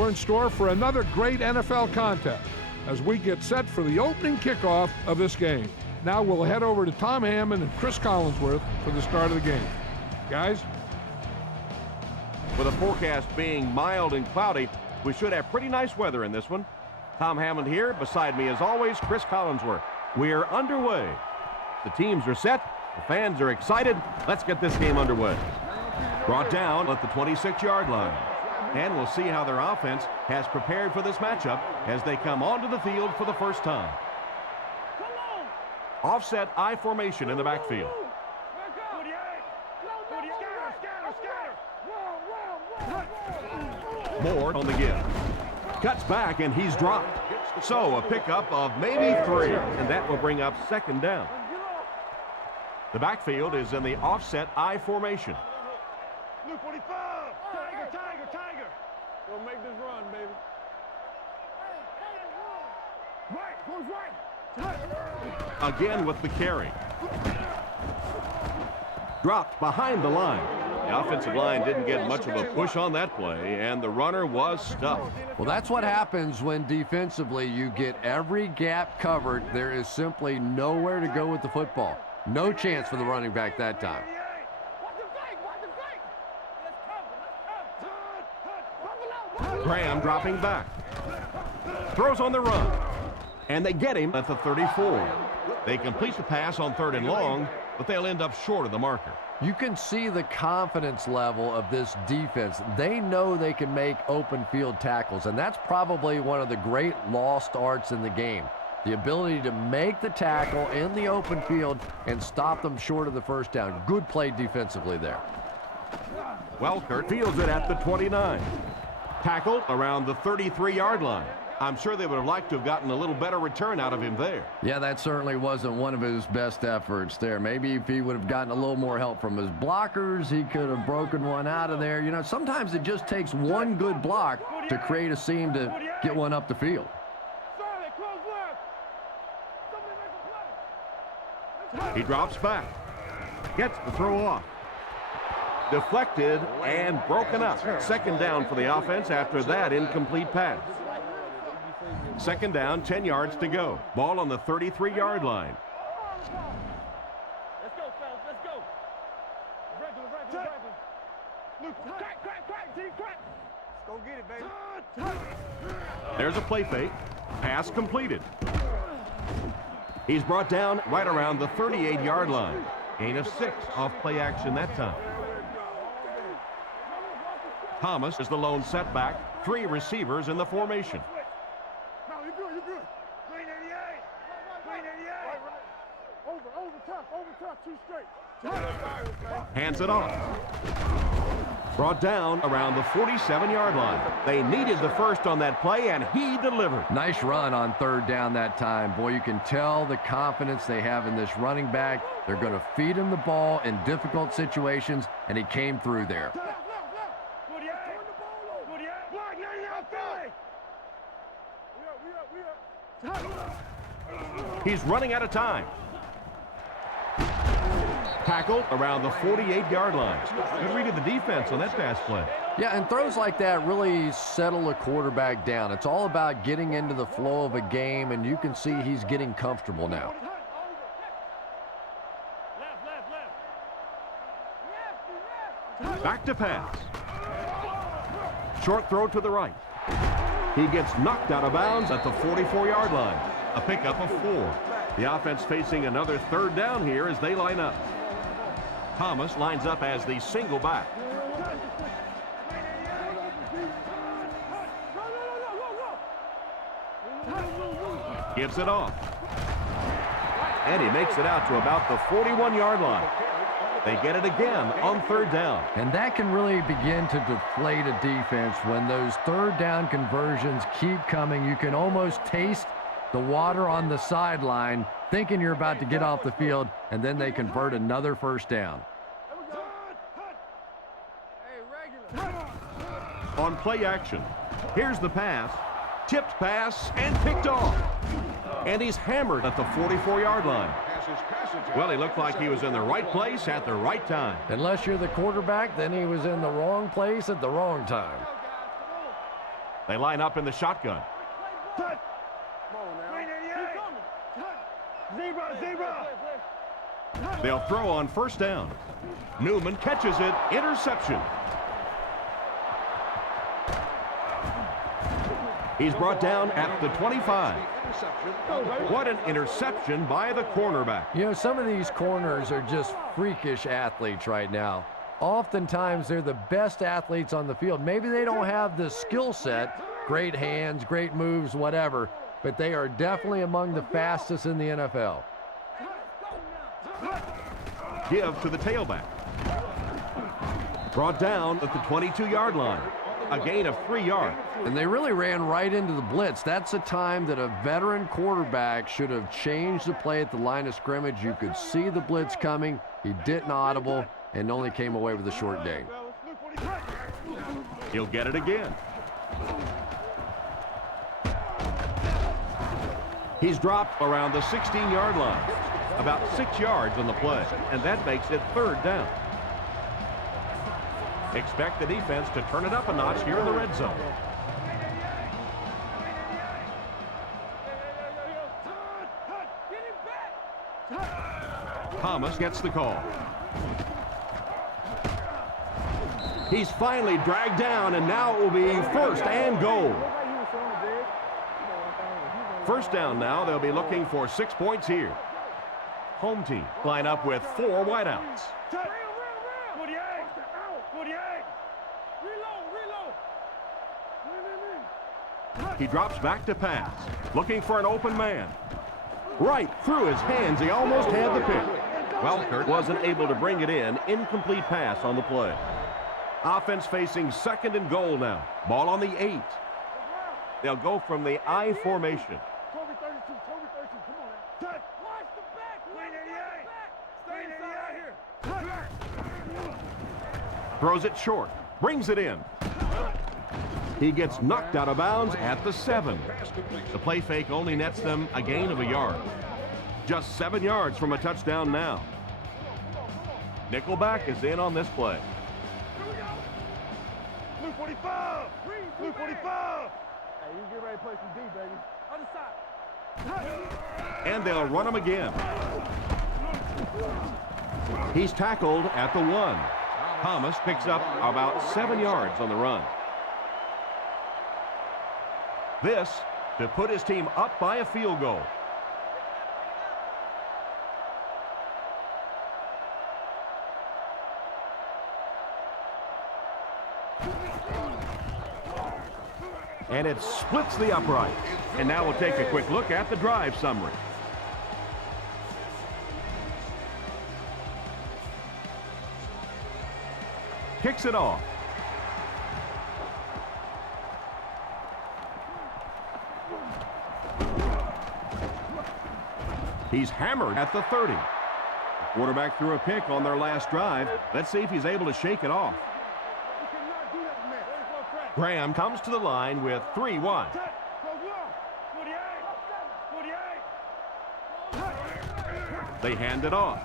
we're in store for another great NFL contest as we get set for the opening kickoff of this game. Now we'll head over to Tom Hammond and Chris Collinsworth for the start of the game. Guys? With the forecast being mild and cloudy, we should have pretty nice weather in this one. Tom Hammond here. Beside me, as always, Chris Collinsworth. We're underway. The teams are set. The fans are excited. Let's get this game underway. Brought down at the 26-yard line. And we'll see how their offense has prepared for this matchup as they come onto the field for the first time. Offset I formation in the backfield. Moore on the give. Cuts back and he's dropped. So a pickup of maybe 3, and that will bring up second down. The backfield is in the offset I formation. Blue 45! Tiger! Gonna make this run, baby. Right, goes right. Again with the carry. Dropped behind the line. The offensive line didn't get much of a push on that play, and the runner was stuffed. Well, that's what happens when defensively you get every gap covered. There is simply nowhere to go with the football. No chance for the running back that time. Graham dropping back. Throws on the run. And they get him at the 34. They complete the pass on 3rd and long, but they'll end up short of the marker. You can see the confidence level of this defense. They know they can make open field tackles, and that's probably one of the great lost arts in the game. The ability to make the tackle in the open field and stop them short of the first down. Good play defensively there. Welkert fields it at the 29. Tackled around the 33-yard line. I'm sure they would have liked to have gotten a little better return out of him there. Yeah, that certainly wasn't one of his best efforts there. Maybe if he would have gotten a little more help from his blockers, he could have broken one out of there. You know, sometimes it just takes one good block to create a seam to get one up the field. He drops back. Gets the throw off. Deflected and broken up. Second down for the offense after that incomplete pass. Second down, 10 yards to go. Ball on the 33-yard line. Let's go, fellas. Let's go. Regular. Luke, crack, team, crack. Let's go get it, baby. There's a play fake. Pass completed. He's brought down right around the 38-yard line. Gain of 6 off play action that time. Thomas is the lone setback. 3 receivers in the formation. No, you're good. Green 88. Over tough, 2 straight. Hands it off. Brought down around the 47-yard line. They needed the first on that play, and he delivered. Nice run on 3rd down that time. Boy, you can tell the confidence they have in this running back. They're going to feed him the ball in difficult situations, and he came through there. He's running out of time. Tackled around the 48-yard line. Good read of the defense on that pass play. Yeah, and throws like that really settle a quarterback down. It's all about getting into the flow of a game, and you can see he's getting comfortable now. Back to pass. Short throw to the right. He gets knocked out of bounds at the 44-yard line. A pickup of 4. The offense facing another 3rd down here as they line up. Thomas lines up as the single back. Gives it off. And he makes it out to about the 41-yard line. They get it again on 3rd down. And that can really begin to deflate a defense when those 3rd down conversions keep coming. You can almost taste the water on the sideline, thinking you're about to get off the field, and then they convert another 1st down. On play action, here's the pass. Tipped pass and picked off. And he's hammered at the 44-yard line. Well, he looked like he was in the right place at the right time. Unless you're the quarterback, then he was in the wrong place at the wrong time. They line up in the shotgun. Touch. Come on now. Zebra. They'll throw on first down. Newman catches it. Interception. He's brought down at the 25. What an interception by the cornerback. You know, some of these corners are just freakish athletes right now. Oftentimes, they're the best athletes on the field. Maybe they don't have the skill set, great hands, great moves, whatever, but they are definitely among the fastest in the NFL. Give to the tailback. Brought down at the 22-yard line. A gain of 3 yards. And they really ran right into the blitz. That's a time that a veteran quarterback should have changed the play at the line of scrimmage. You could see the blitz coming. He didn't audible and only came away with a short gain. He'll get it again. He's dropped around the 16-yard line. About 6 yards on the play, and that makes it 3rd down. Expect the defense to turn it up a notch here in the red zone. Thomas gets the call. He's finally dragged down, and now it will be 1st and goal. First down now. They'll be looking for 6 points here. Home team line up with 4 wideouts. He drops back to pass, looking for an open man. Right through his hands, he almost had the pick. Welkert wasn't able to bring it in. Incomplete pass on the play. Offense facing 2nd and goal now. Ball on the 8. They'll go from the I formation. Throws it short, brings it in. He gets knocked out of bounds at the 7. The play fake only nets them a gain of a yard. Just 7 yards from a touchdown now. Nickelback is in on this play. Blue 45! Blue 45! Hey, you get ready to play some D, baby. Other side. And they'll run him again. He's tackled at the 1. Thomas picks up about 7 yards on the run. This to put his team up by a field goal. And it splits the uprights. And now we'll take a quick look at the drive summary. Kicks it off. He's hammered at the 30. The quarterback threw a pick on their last drive. Let's see if he's able to shake it off. Graham comes to the line with 3 wide. They hand it off.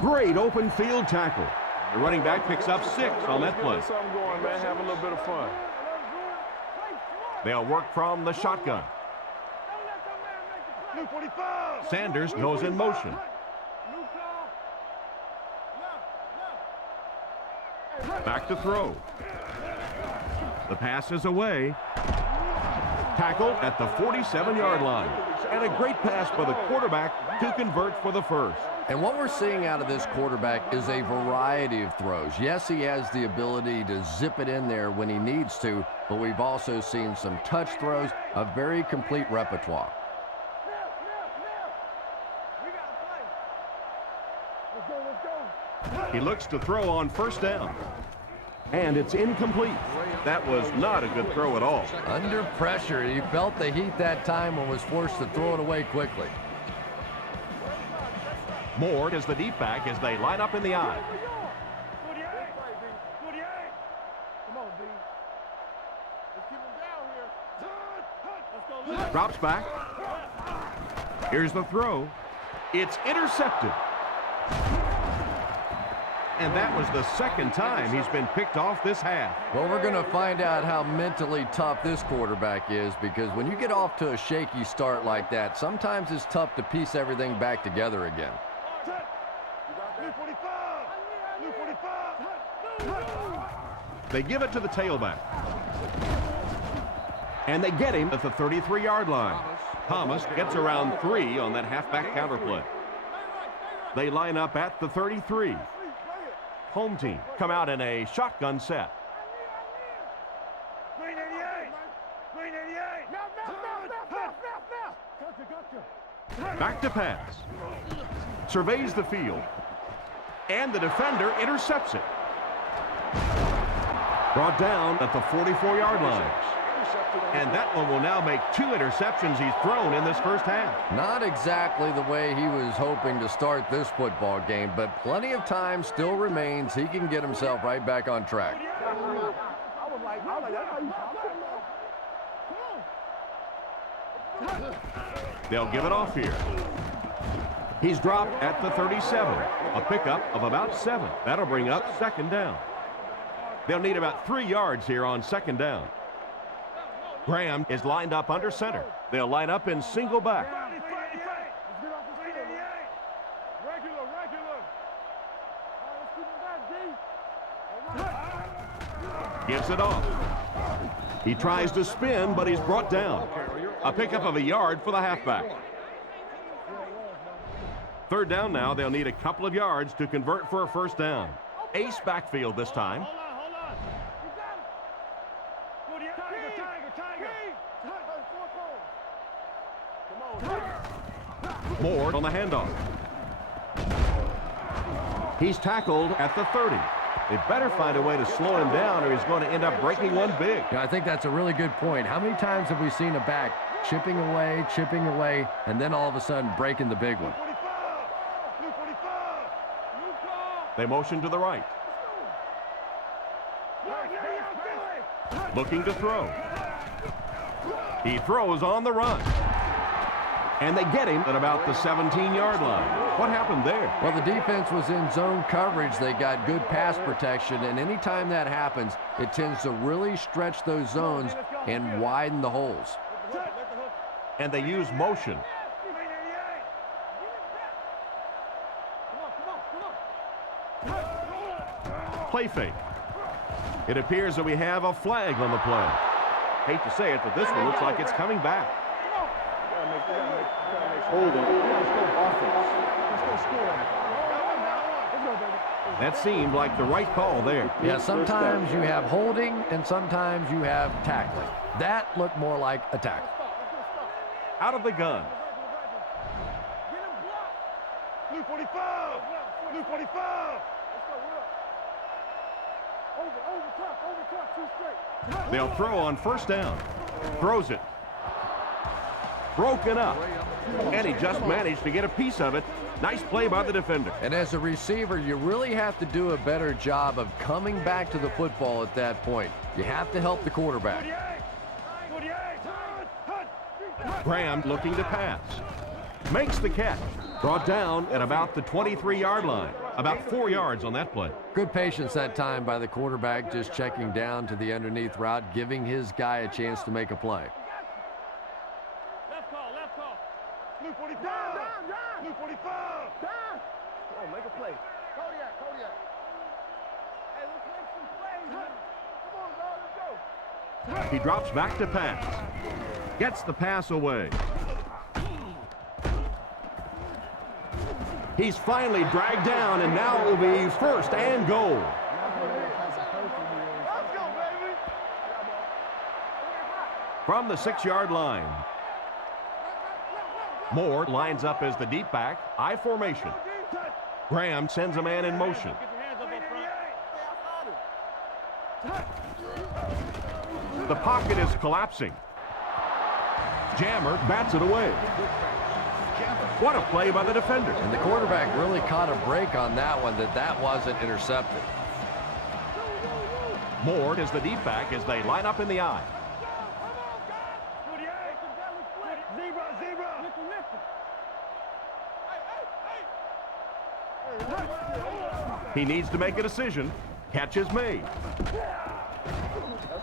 Great open field tackle. The running back picks up 6 on that play. Something going, man. Have a little bit of fun. They'll work from the shotgun. Sanders goes in motion. Back to throw. The pass is away. Tackled at the 47-yard line. And a great pass by the quarterback to convert for the first. And what we're seeing out of this quarterback is a variety of throws. Yes, he has the ability to zip it in there when he needs to, but we've also seen some touch throws, a very complete repertoire. He looks to throw on first down. And it's incomplete. That was not a good throw at all. Under pressure, he felt the heat that time and was forced to throw it away quickly. Moore is the deep back as they line up in the I. Drops back. Here's the throw. It's intercepted. And that was the second time he's been picked off this half. Well, we're going to find out how mentally tough this quarterback is, because when you get off to a shaky start like that, sometimes it's tough to piece everything back together again. They give it to the tailback. And they get him at the 33-yard line. Thomas gets around 3 on that halfback counter play. They line up at the 33. Home team come out in a shotgun set. Back to pass. Surveys the field. And the defender intercepts it. Brought down at the 44-yard line. And that one will now make 2 interceptions he's thrown in this first half. Not exactly the way he was hoping to start this football game, but plenty of time still remains. He can get himself right back on track. They'll give it off here. He's dropped at the 37. A pickup of about 7. That'll bring up second down. They'll need about 3 yards here on second down. Graham is lined up under center. They'll line up in single back. Gives it off. He tries to spin, but he's brought down. A pickup of a yard for the halfback. Third down now. They'll need a couple of yards to convert for a first down. Ace backfield this time. Moore on the handoff. He's tackled at the 30. They better find a way to slow him down or he's going to end up breaking one big. Yeah, I think that's a really good point. How many times have we seen a back chipping away, and then all of a sudden breaking the big one? They motion to the right. Looking to throw. He throws on the run. And they get him at about the 17-yard line. What happened there? Well, the defense was in zone coverage. They got good pass protection, and anytime that happens, it tends to really stretch those zones and widen the holes. And they use motion. Play fake. It appears that we have a flag on the play. Hate to say it, but this one looks like it's coming back. That seemed like the right call there. Yeah, sometimes you have holding and sometimes you have tackling. That looked more like a tackle. Out of the gun. Blue 45! Blue 45! Over top, 2 straight. They'll throw on first down. Throws it. Broken up. And he just managed to get a piece of it. Nice play by the defender. And as a receiver, you really have to do a better job of coming back to the football at that point. You have to help the quarterback. Graham looking to pass. Makes the catch. Brought down at about the 23-yard line. About 4 yards on that play. Good patience that time by the quarterback, just checking down to the underneath route, giving his guy a chance to make a play. Left call. Blue 45! Down! Blue 45! Down! Come on, make a play. Kodiak. Hey, let's make some plays. Come on, bro, let's go. He drops back to pass. Gets the pass away. He's finally dragged down, and now it will be first and goal. Let's go, baby! From the 6-yard line. Moore lines up as the deep back. I formation. Graham sends a man in motion. The pocket is collapsing. Jammer bats it away. What a play by the defender. And the quarterback really caught a break on that one, that wasn't intercepted. Moore is the deep back as they line up in the I. He needs to make a decision. Catch is made.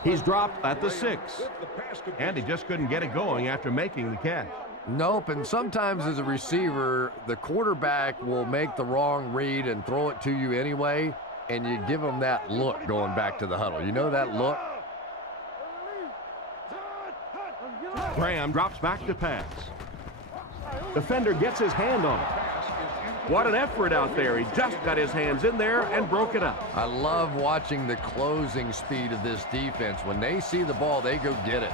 He's dropped at the 6. And he just couldn't get it going after making the catch. Nope, and sometimes as a receiver, the quarterback will make the wrong read and throw it to you anyway, and you give him that look going back to the huddle. You know that look? Graham drops back to pass. Defender gets his hand on it. What an effort out there. He just got his hands in there and broke it up. I love watching the closing speed of this defense. When they see the ball, they go get it.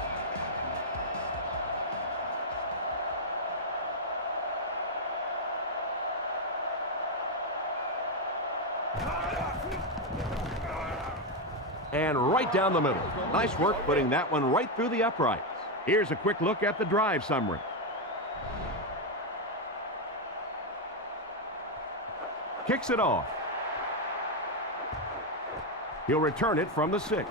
And right down the middle. Nice work putting that one right through the uprights. Here's a quick look at the drive summary. Kicks it off. He'll return it from the 6.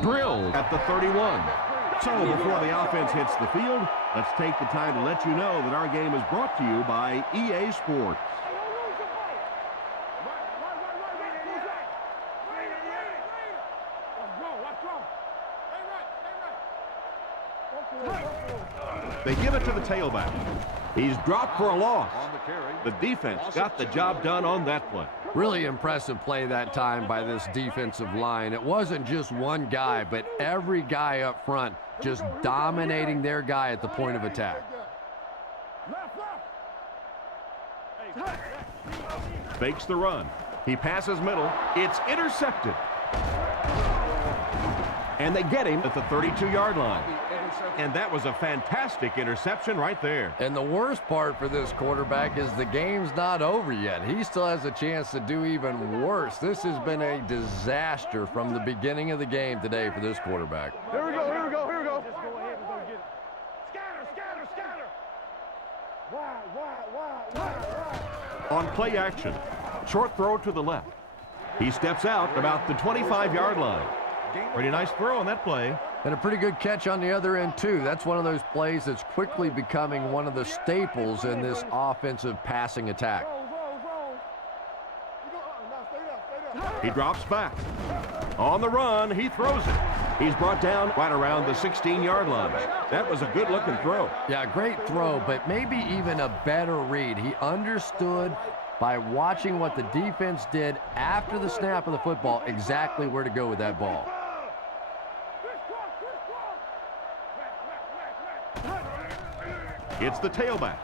Drilled at the 31. So before the offense hits the field, let's take the time to let you know that our game is brought to you by EA Sports. They give it to the tailback. He's dropped for a loss. The defense got the job done on that play. Really impressive play that time by this defensive line. It wasn't just one guy, but every guy up front just dominating their guy at the point of attack. Fakes the run. He passes middle. It's intercepted. And they get him at the 32-yard line. And that was a fantastic interception right there. And the worst part for this quarterback is the game's not over yet. He still has a chance to do even worse. This has been a disaster from the beginning of the game today for this quarterback. Here we go, here we go, here we go. Just go ahead and go get it. Scatter, scatter, scatter. Wide. On play action, short throw to the left. He steps out about the 25-yard line. Pretty nice throw on that play. And a pretty good catch on the other end, too. That's one of those plays that's quickly becoming one of the staples in this offensive passing attack. He drops back. On the run, he throws it. He's brought down right around the 16-yard line. That was a good-looking throw. Yeah, great throw, but maybe even a better read. He understood by watching what the defense did after the snap of the football exactly where to go with that ball. It's the tailback.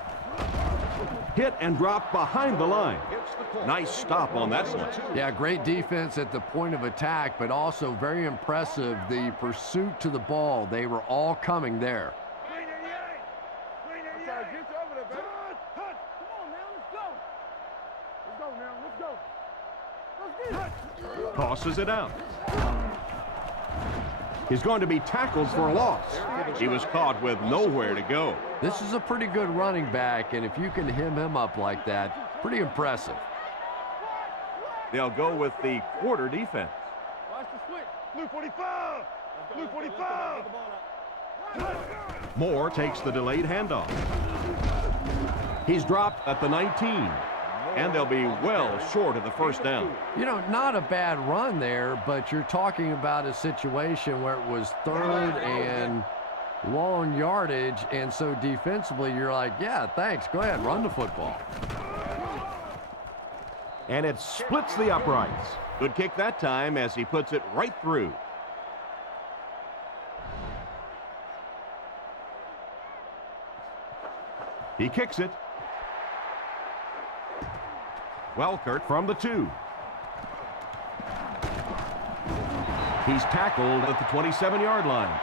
Hit and drop behind the line. Nice stop on that one. Yeah, great defense at the point of attack, but also very impressive the pursuit to the ball. They were all coming there. Tosses it out. He's going to be tackled for a loss. He was caught with nowhere to go. This is a pretty good running back, and if you can hem him up like that, pretty impressive. They'll go with the quarter defense. Watch the switch. Blue 45. Blue 45. Moore takes the delayed handoff. He's dropped at the 19. And they'll be well short of the first down. You know, not a bad run there, but you're talking about a situation where it was third and long yardage, and so defensively you're like, yeah, thanks, go ahead, run the football. And it splits the uprights. Good kick that time as he puts it right through. He kicks it. Welkert from the 2. He's tackled at the 27-yard line.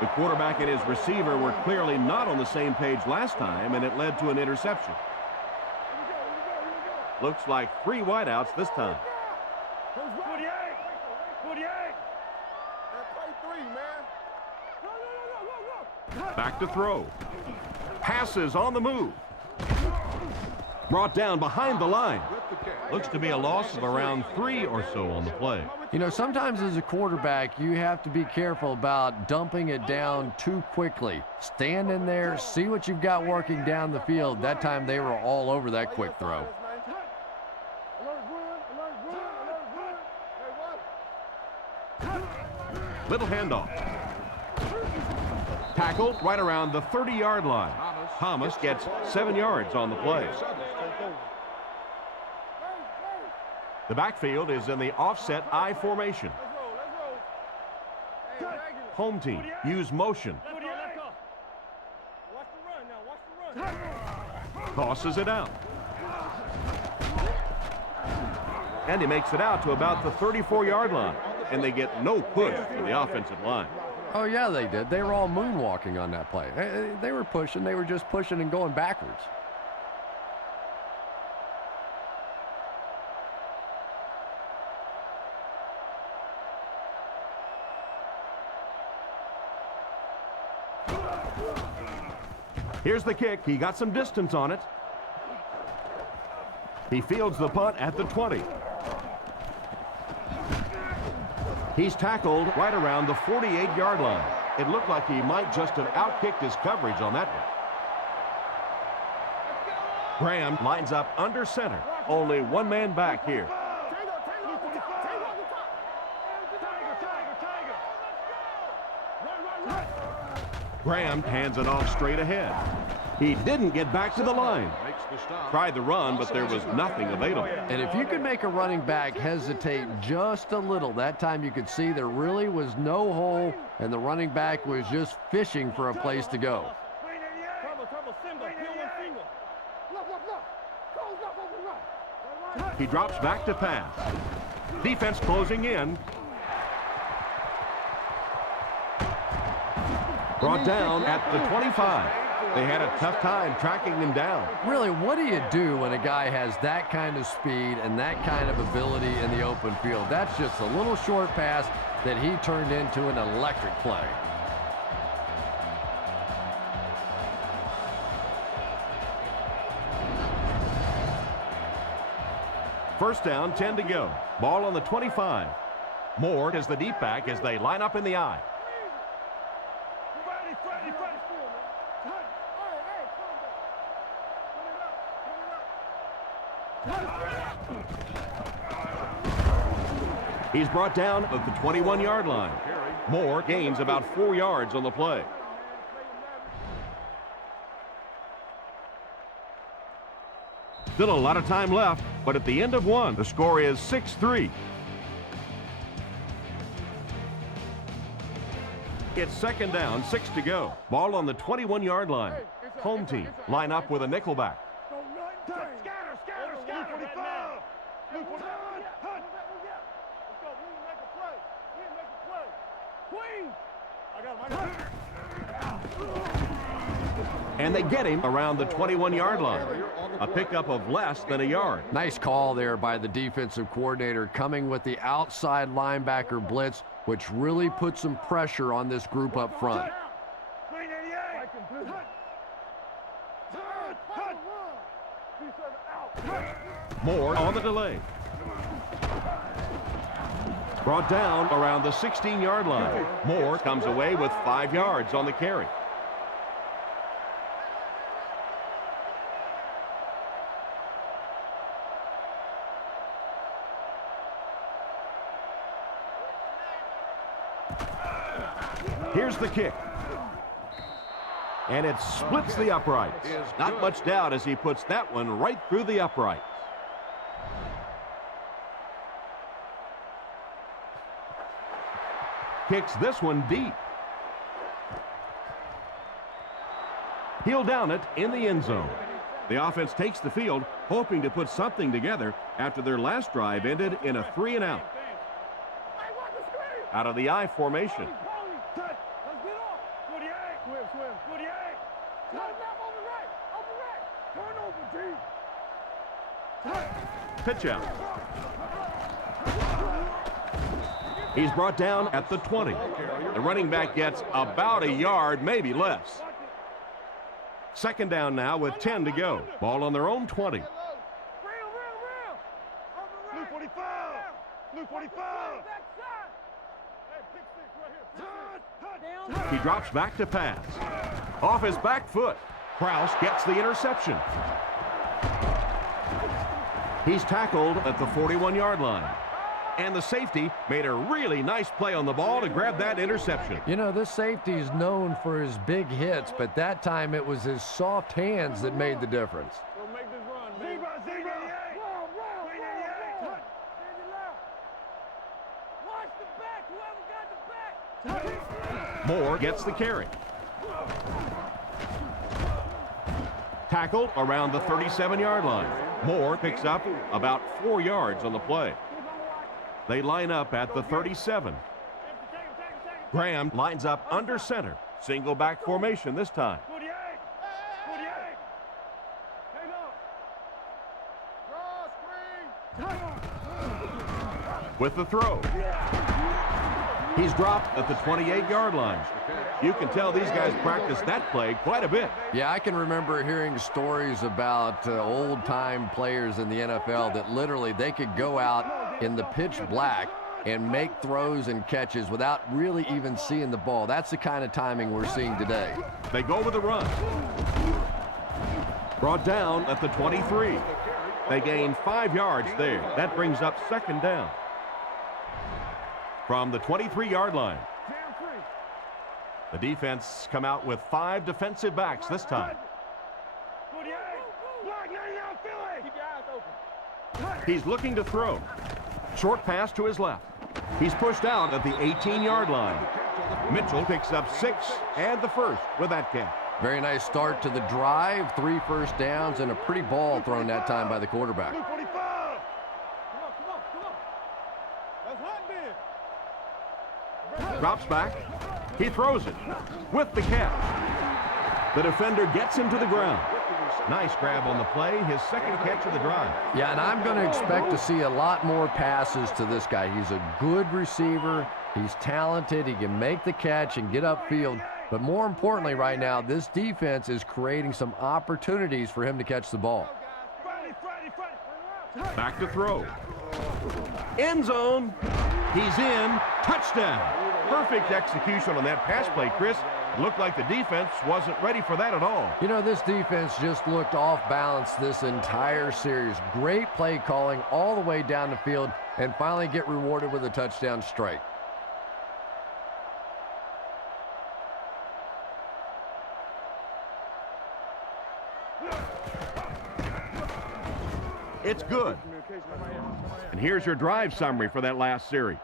The quarterback and his receiver were clearly not on the same page last time, and it led to an interception. Looks like 3 wideouts this time. 48. 48. Play 3, man. Back to throw. Passes on the move. Brought down behind the line. Looks to be a loss of around 3 or so on the play. You know, sometimes as a quarterback, you have to be careful about dumping it down too quickly. Stand in there, see what you've got working down the field. That time they were all over that quick throw. Little handoff. Tackled right around the 30-yard line. Thomas gets 7 yards on the play. The backfield is in the offset I formation. Home team use motion. Tosses it out. And he makes it out to about the 34-yard line. And they get no push from the offensive line. Oh, yeah, they did. They were all moonwalking on that play. They were pushing. They were just pushing and going backwards. Here's the kick. He got some distance on it. He fields the punt at the 20. He's tackled right around the 48-yard line. It looked like he might just have outkicked his coverage on that one. Graham lines up under center. Only one man back here. Graham hands it off straight ahead. He didn't get back to the line. Tried the run, but there was nothing available. And if you could make a running back hesitate just a little, that time you could see there really was no hole, and the running back was just fishing for a place to go. He drops back to pass. Defense closing in. Brought down at the 25. They had a tough time tracking him down. Really, what do you do when a guy has that kind of speed and that kind of ability in the open field? That's just a little short pass that he turned into an electric play. First down, 10 to go. Ball on the 25. Moore is the deep back as they line up in the I. He's brought down at the 21-yard line. Moore gains about 4 yards on the play. Still a lot of time left, but at the end of one, the score is 6-3. It's second down, 6 to go. Ball on the 21-yard line. Home team line up with a nickelback. And they get him around the 21-yard line. A pickup of less than a yard. Nice call there by the defensive coordinator, coming with the outside linebacker blitz, which really put some pressure on this group up front. Moore on the delay. Brought down around the 16-yard line. Moore comes away with 5 yards on the carry. Here's the kick. And it splits the uprights. Not much doubt as he puts that one right through the uprights. Kicks this one deep. He'll down it in the end zone. The offense takes the field, hoping to put something together after their last drive ended in a 3-and-out. Out of the I formation. Pitch out. He's brought down at the 20. The running back gets about a yard, maybe less. Second down now with 10 to go. Ball on their own 20. He drops back to pass. Off his back foot. Kraus gets the interception. He's tackled at the 41-yard line. And the safety made a really nice play on the ball to grab that interception. You know, this safety is known for his big hits, but that time it was his soft hands that made the difference. We'll make this run, zebra, zebra. Watch the back, whoever got the back. Moore gets the carry. Tackled around the 37-yard line. Moore picks up about 4 yards on the play. They line up at the 37. Graham lines up under center. Single back formation this time. With the throw. He's dropped at the 28-yard line. You can tell these guys practice that play quite a bit. Yeah, I can remember hearing stories about old-time players in the NFL that literally they could go out in the pitch black and make throws and catches without really even seeing the ball. That's the kind of timing we're seeing today. They go with a run. Brought down at the 23. They gain 5 yards there. That brings up second down. From the 23-yard line. The defense come out with 5 defensive backs this time. He's looking to throw. Short pass to his left. He's pushed out at the 18-yard line. Mitchell picks up 6 and the first with that catch. Very nice start to the drive. 3 first downs and a pretty ball thrown that time by the quarterback. Drops back. He throws it with the catch. The defender gets him to the ground. Nice grab on the play, his second catch of the drive. Yeah, and I'm going to expect to see a lot more passes to this guy. He's a good receiver. He's talented. He can make the catch and get upfield. But more importantly right now, this defense is creating some opportunities for him to catch the ball. Back to throw. End zone. He's in. Touchdown. Perfect execution on that pass play, Chris. Looked like the defense wasn't ready for that at all. You know, this defense just looked off balance this entire series. Great play calling all the way down the field and finally get rewarded with a touchdown straight. It's good. And here's your drive summary for that last series.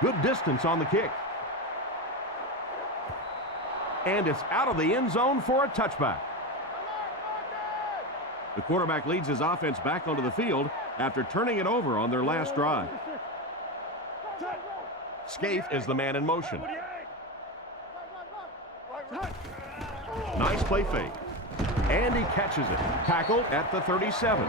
Good distance on the kick. And it's out of the end zone for a touchback. The quarterback leads his offense back onto the field after turning it over on their last drive. Scaife is the man in motion. Nice play fake. And he catches it. Tackled at the 37.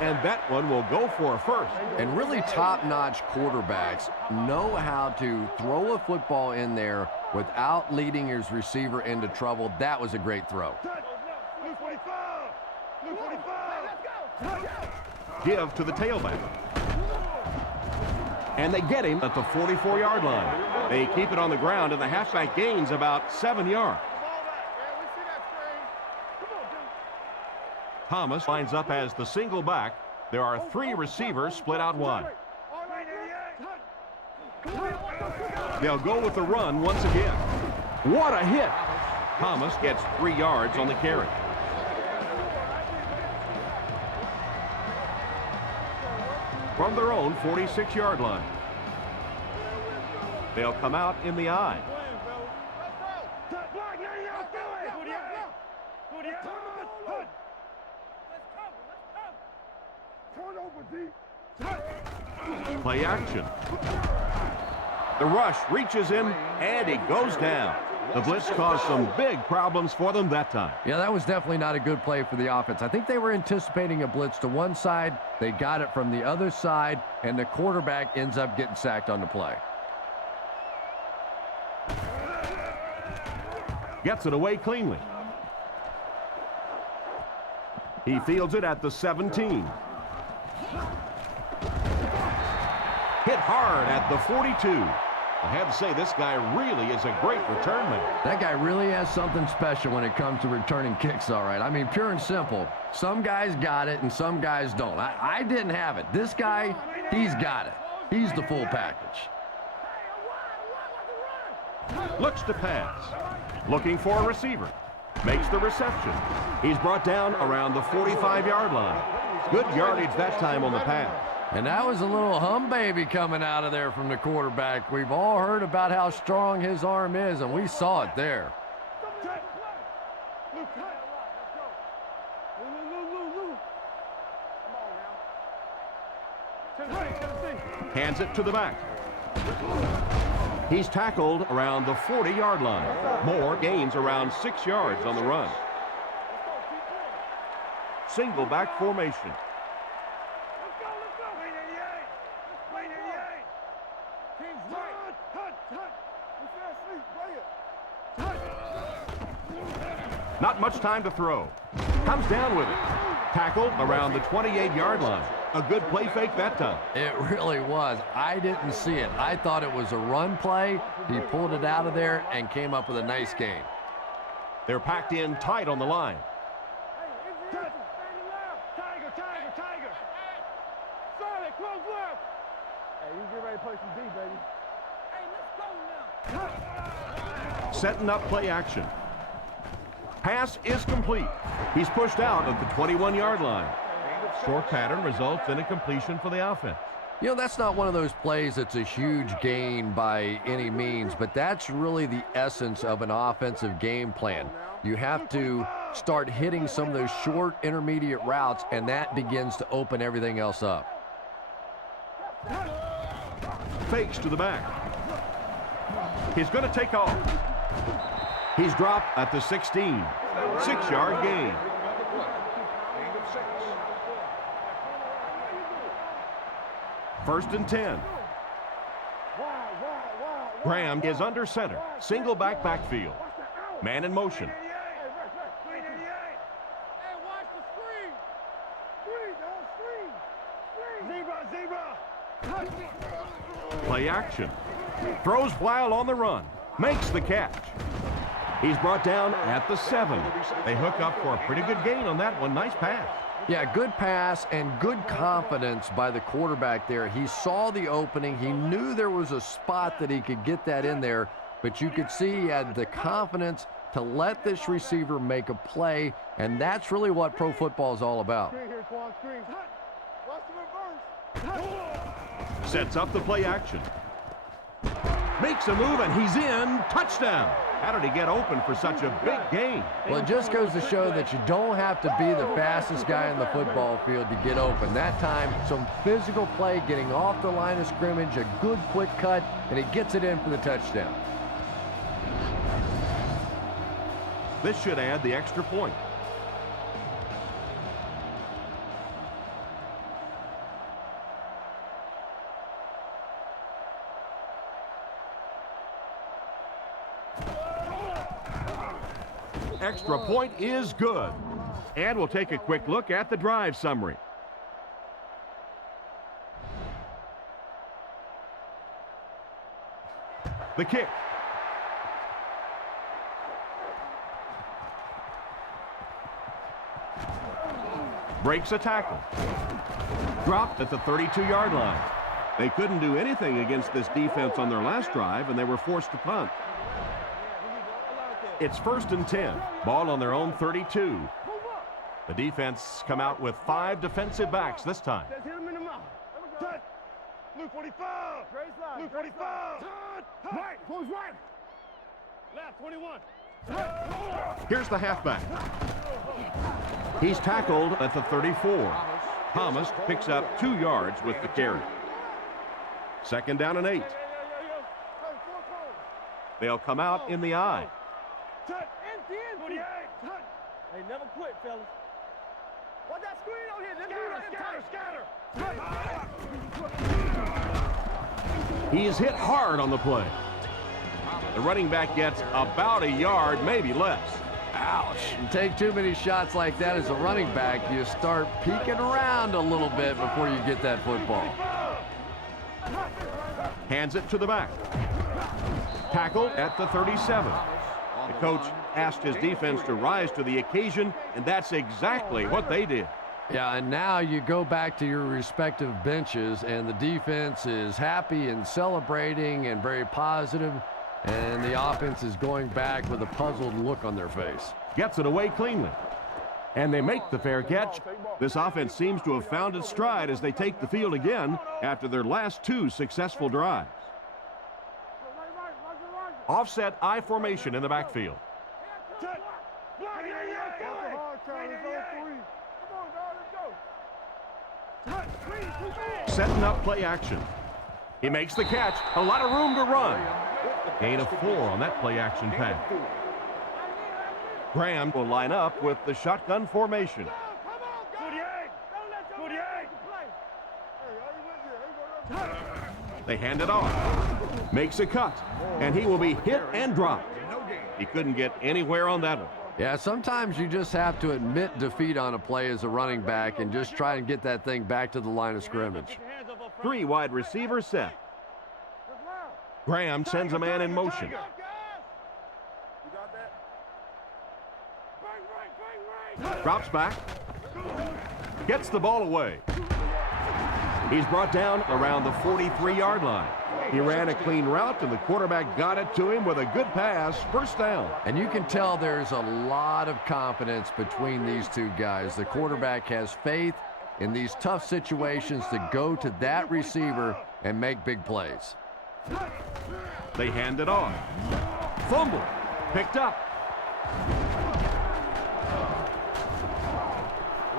And that one will go for a first. And really top-notch quarterbacks know how to throw a football in there without leading his receiver into trouble. That was a great throw. Give to the tailback. And they get him at the 44-yard line. They keep it on the ground, and the halfback gains about 7 yards. Thomas lines up as the single back. There are 3 receivers split out wide. They'll go with the run once again. What a hit! Thomas gets 3 yards on the carry. From their own 46-yard line. They'll come out in the I. Play action. The rush reaches him, and he goes down. The blitz caused some big problems for them that time. Yeah, that was definitely not a good play for the offense. I think they were anticipating a blitz to one side. They got it from the other side, and the quarterback ends up getting sacked on the play. Gets it away cleanly. He fields it at the 17. hard at the 42. I had to say, this guy really is a great return man. That guy really has something special when it comes to returning kicks, all right. I mean, pure and simple. Some guys got it and some guys don't. I didn't have it. This guy, he's got it. He's the full package. Looks to pass. Looking for a receiver. Makes the reception. He's brought down around the 45-yard line. Good yardage that time on the pass. And that was a little hum baby coming out of there from the quarterback. We've all heard about how strong his arm is, and we saw it there. Hands it to the back. He's tackled around the 40-yard line. Moore gains around 6 yards on the run. Single back formation. Not much time to throw. Comes down with it. Tackled around the 28-yard line. A good play fake that time. It really was. I didn't see it. I thought it was a run play. He pulled it out of there and came up with a nice gain. They're packed in tight on the line. Tiger. Solid, close left. Hey, you get ready to play some D, baby. Hey, let's go now. Setting up play action. Pass is complete. He's pushed out at the 21-yard line. Short pattern results in a completion for the offense. You know, that's not one of those plays that's a huge gain by any means, but that's really the essence of an offensive game plan. You have to start hitting some of those short intermediate routes, and that begins to open everything else up. Fakes to the back. He's going to take off. He's dropped at the 16. 6-yard gain. First and 10. Graham is under center. Single backfield. Man in motion. Play action. Throws while on the run. Makes the catch. He's brought down at the 7. They hook up for a pretty good gain on that one. Nice pass. Yeah, good pass and good confidence by the quarterback there. He saw the opening. He knew there was a spot that he could get that in there, but you could see he had the confidence to let this receiver make a play, and that's really what pro football is all about. Sets up the play action. Makes a move, and he's in. Touchdown. How did he get open for such a big gain? Well, it just goes to show that you don't have to be the fastest guy on the football field to get open. That time, some physical play, getting off the line of scrimmage, a good quick cut, and he gets it in for the touchdown. This should add the extra point. Extra point is good. And we'll take a quick look at the drive summary. The kick. Breaks a tackle. Dropped at the 32-yard line. They couldn't do anything against this defense on their last drive, and they were forced to punt. It's first and 10. Ball on their own 32. The defense come out with 5 defensive backs this time. Blue 45. Blue 45. Right. Who's right? Left 21. Here's the halfback. He's tackled at the 34. Thomas picks up 2 yards with the carry. Second down and 8. They'll come out in the eye. Hey, never quit, fellas. What that screen over here? Scatter. He is hit hard on the play. The running back gets about a yard, maybe less. Ouch. You take too many shots like that as a running back, you start peeking around a little bit before you get that football. Hands it to the back. Tackled at the 37. The coach asked his defense to rise to the occasion, and that's exactly what they did. Yeah, and now you go back to your respective benches, and the defense is happy and celebrating and very positive, and the offense is going back with a puzzled look on their face. Gets it away cleanly. And they make the fair catch. This offense seems to have found its stride as they take the field again after their last 2 successful drives. Offset I formation in the backfield. Setting up play action. He makes the catch. A lot of room to run. Gain of 4 on that play action pass. Graham will line up with the shotgun formation. They hand it off. Makes a cut. And he will be hit and dropped. He couldn't get anywhere on that one. Yeah, sometimes you just have to admit defeat on a play as a running back and just try and get that thing back to the line of scrimmage. 3 wide receivers set. Graham sends a man in motion. Drops back. Gets the ball away. He's brought down around the 43-yard line. He ran a clean route, and the quarterback got it to him with a good pass. First down. And you can tell there's a lot of confidence between these two guys. The quarterback has faith in these tough situations to go to that receiver and make big plays. They hand it off. Fumble. Picked up.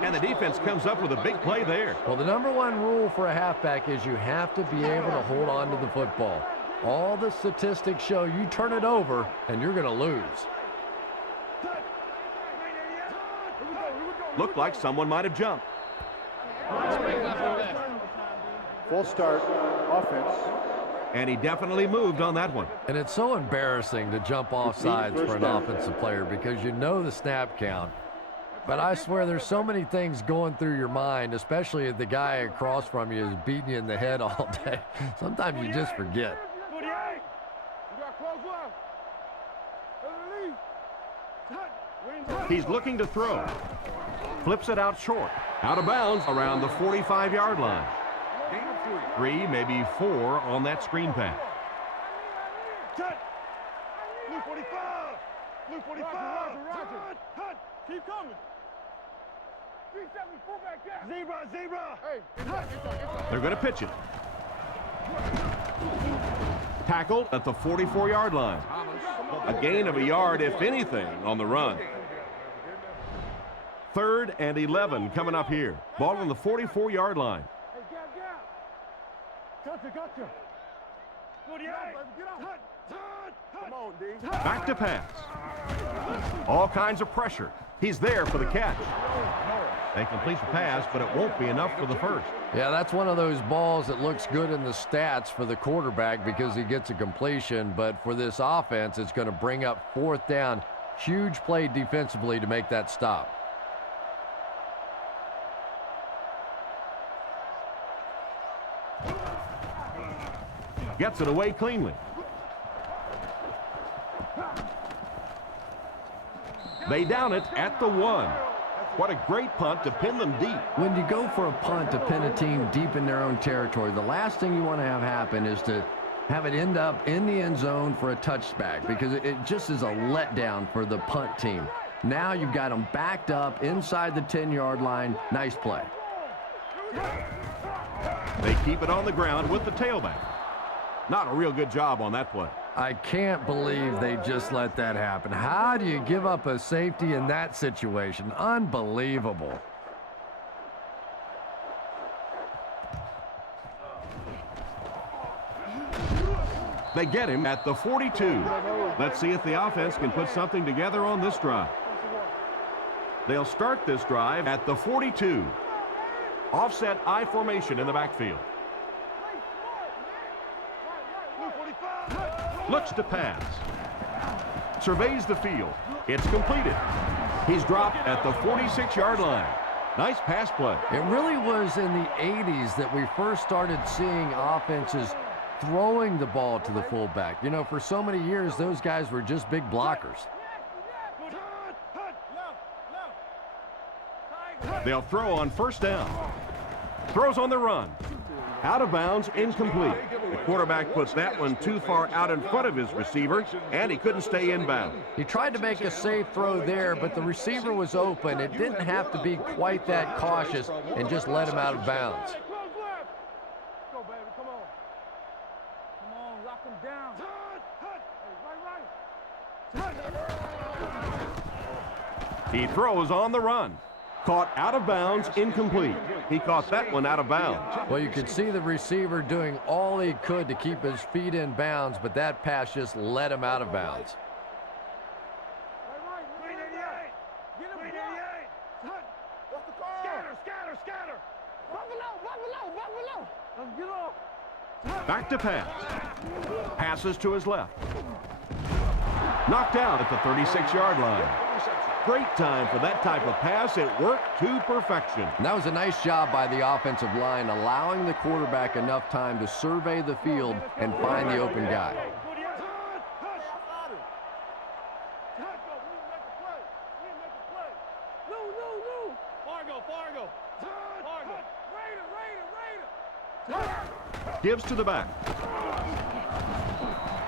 And the defense comes up with a big play there. Well, the number 1 rule for a halfback is you have to be able to hold on to the football. All the statistics show you turn it over and you're going to lose. Looked like someone might have jumped. Full start, offense. And he definitely moved on that one. And it's so embarrassing to jump off sides for an offensive player because you know the snap count. But I swear there's so many things going through your mind, especially if the guy across from you is beating you in the head all day. Sometimes you just forget. He's looking to throw. Flips it out short. Out of bounds around the 45-yard line. 3, maybe 4 on that screen pass. Blue 45. Blue 45. Roger. Keep coming. Zebra. Hey. They're going to pitch it. Tackled at the 44-yard line. A gain of a yard, if anything, on the run. 3rd and 11 coming up here. Ball on the 44-yard line. Hey, gotcha. Come on, D. Back to pass. All kinds of pressure. He's there for the catch. They complete the pass, but it won't be enough for the first. Yeah, that's one of those balls that looks good in the stats for the quarterback because he gets a completion, but for this offense, it's going to bring up 4th down. Huge play defensively to make that stop. Gets it away cleanly. They down it at the 1. What a great punt to pin them deep. When you go for a punt to pin a team deep in their own territory, the last thing you want to have happen is to have it end up in the end zone for a touchback because it just is a letdown for the punt team. Now you've got them backed up inside the 10-yard line. Nice play. They keep it on the ground with the tailback. Not a real good job on that play. I can't believe they just let that happen. How do you give up a safety in that situation? Unbelievable. They get him at the 42. Let's see if the offense can put something together on this drive. They'll start this drive at the 42. Offset I formation in the backfield. Looks to pass. Surveys the field. It's completed. He's dropped at the 46-yard line. Nice pass play. It really was in the 80s that we first started seeing offenses throwing the ball to the fullback. You know, for so many years, those guys were just big blockers. They'll throw on first down. Throws on the run. Out of bounds, incomplete. The quarterback puts that one too far out in front of his receiver, and he couldn't stay inbound. He tried to make a safe throw there, but the receiver was open. It didn't have to be quite that cautious and just let him out of bounds. Go, baby, come on. Come on, lock him down. Hey, right. He throws on the run. Caught out of bounds, incomplete. He caught that one out of bounds. Well, you could see the receiver doing all he could to keep his feet in bounds, but that pass just let him out of bounds. What's the call? Scatter. Buffalo. Let's get off. Back to pass. Passes to his left. Knocked out at the 36-yard line. Great time for that type of pass. It worked to perfection. And that was a nice job by the offensive line, allowing the quarterback enough time to survey the field and find the open guy. Gives to the back.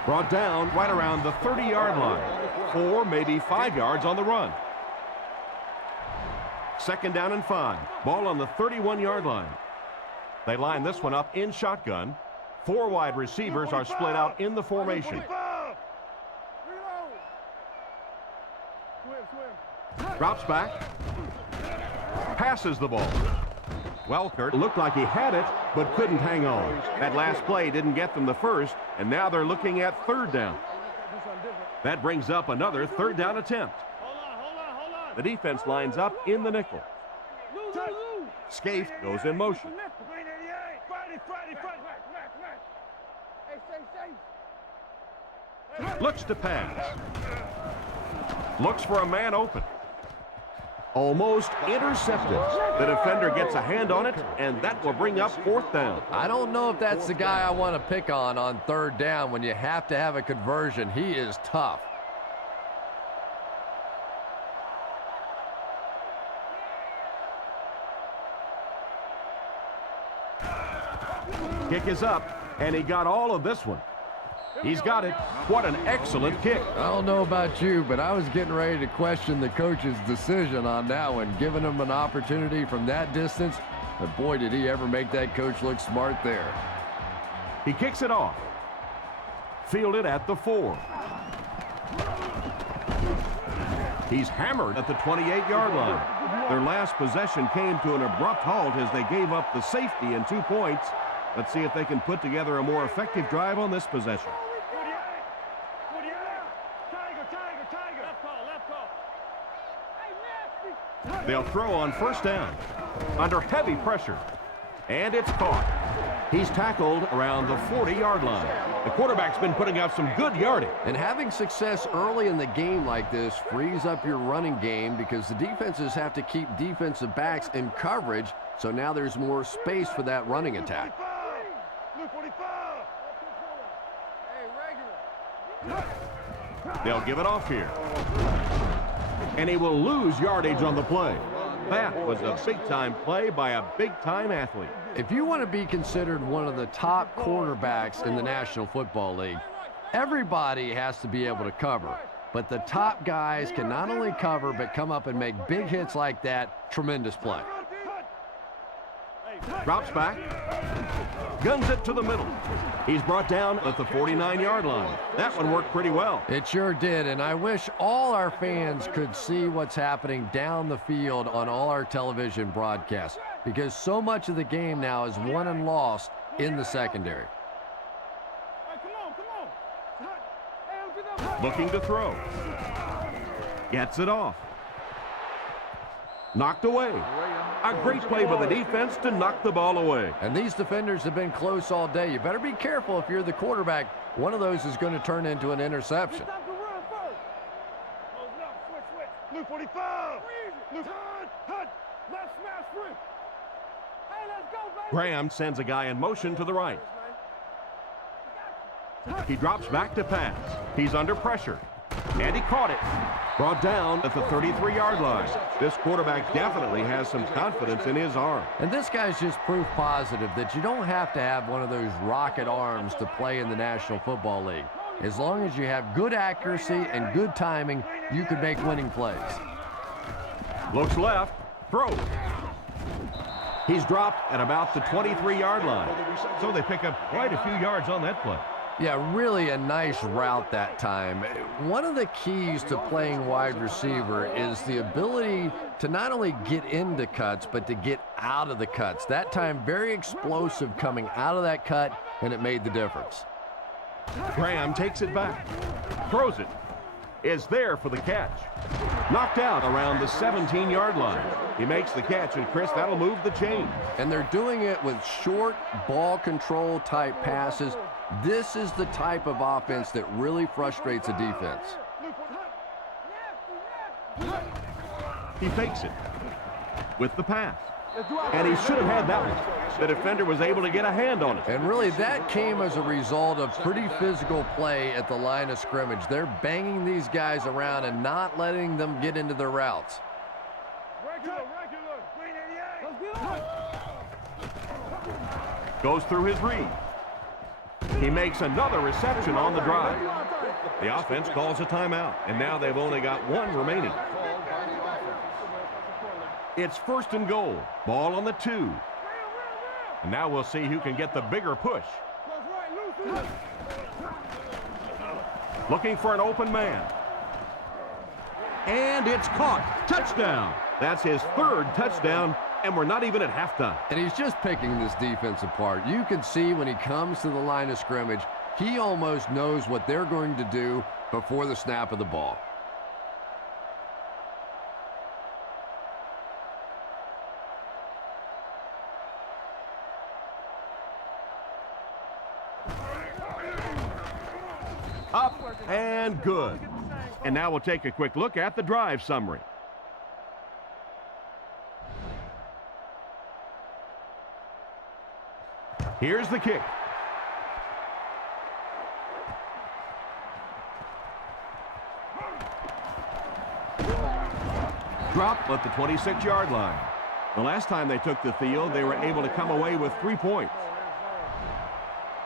Brought down right around the 30-yard line. 4, maybe 5 yards on the run. Second down and 5. Ball on the 31-yard line. They line this one up in shotgun. 4 wide receivers are split out in the formation. Drops back. Passes the ball. Welker looked like he had it, but couldn't hang on. That last play didn't get them the first, and now they're looking at third down. That brings up another third down attempt. The defense lines up in the nickel. Scaife goes in motion. Looks to pass. Looks for a man open. Almost intercepted. The defender gets a hand on it, and that will bring up fourth down. I don't know if that's the guy I want to pick on third down when you have to have a conversion. He is tough. Kick is up, and he got all of this one. He's got it. What an excellent kick. I don't know about you, but I was getting ready to question the coach's decision on that one, giving him an opportunity from that distance. But boy, did he ever make that coach look smart there. He kicks it off. Fielded at the 4. He's hammered at the 28-yard line. Their last possession came to an abrupt halt as they gave up the safety and 2 points. Let's see if they can put together a more effective drive on this possession. They'll throw on first down. Under heavy pressure. And it's caught. He's tackled around the 40-yard line. The quarterback's been putting out some good yardage. And having success early in the game like this frees up your running game because the defenses have to keep defensive backs in coverage, so now there's more space for that running attack. They'll give it off here. And he will lose yardage on the play. That was a big-time play by a big-time athlete. If you want to be considered one of the top quarterbacks in the National Football League, everybody has to be able to cover. But the top guys can not only cover, but come up and make big hits like that. Tremendous play. Drops back. Guns it to the middle. He's brought down at the 49-yard line. That one worked pretty well. It sure did, and I wish all our fans could see what's happening down the field on all our television broadcasts, because so much of the game now is won and lost in the secondary. Looking to throw. Gets it off. Knocked away. A great play by the defense to knock the ball away. And these defenders have been close all day. You better be careful if you're the quarterback. One of those is going to turn into an interception. Blue 45. Blue hut. Left smash free. Hey, let's go, baby. Graham sends a guy in motion to the right. He drops back to pass. He's under pressure. And he caught it. Brought down at the 33-yard line. This quarterback definitely has some confidence in his arm. And this guy's just proof positive that you don't have to have one of those rocket arms to play in the National Football League. As long as you have good accuracy and good timing, you can make winning plays. Looks left. Throws. He's dropped at about the 23-yard line. So they pick up quite a few yards on that play. Yeah, really a nice route that time. One of the keys to playing wide receiver is the ability to not only get into cuts, but to get out of the cuts. That time, very explosive coming out of that cut, and it made the difference. Graham takes it back. Throws it. Is there for the catch. Knocked out around the 17-yard line. He makes the catch, and Chris, that'll move the chain. And they're doing it with short ball control type passes. This is the type of offense that really frustrates a defense. He fakes it with the pass. And he should have had that one. The defender was able to get a hand on it. And really, that came as a result of pretty physical play at the line of scrimmage. They're banging these guys around and not letting them get into their routes. Goes through his read. He makes another reception on the drive. The offense calls a timeout, and now they've only got one remaining. It's 1st and goal. Ball on the 2. And now we'll see who can get the bigger push. Looking for an open man. And it's caught. Touchdown. That's his 3rd touchdown, and we're not even at halftime. And he's just picking this defense apart. You can see when he comes to the line of scrimmage, he almost knows what they're going to do before the snap of the ball. Up and good. And now we'll take a quick look at the drive summary. Here's the kick. Drop at the 26-yard line. The last time they took the field, they were able to come away with 3 points.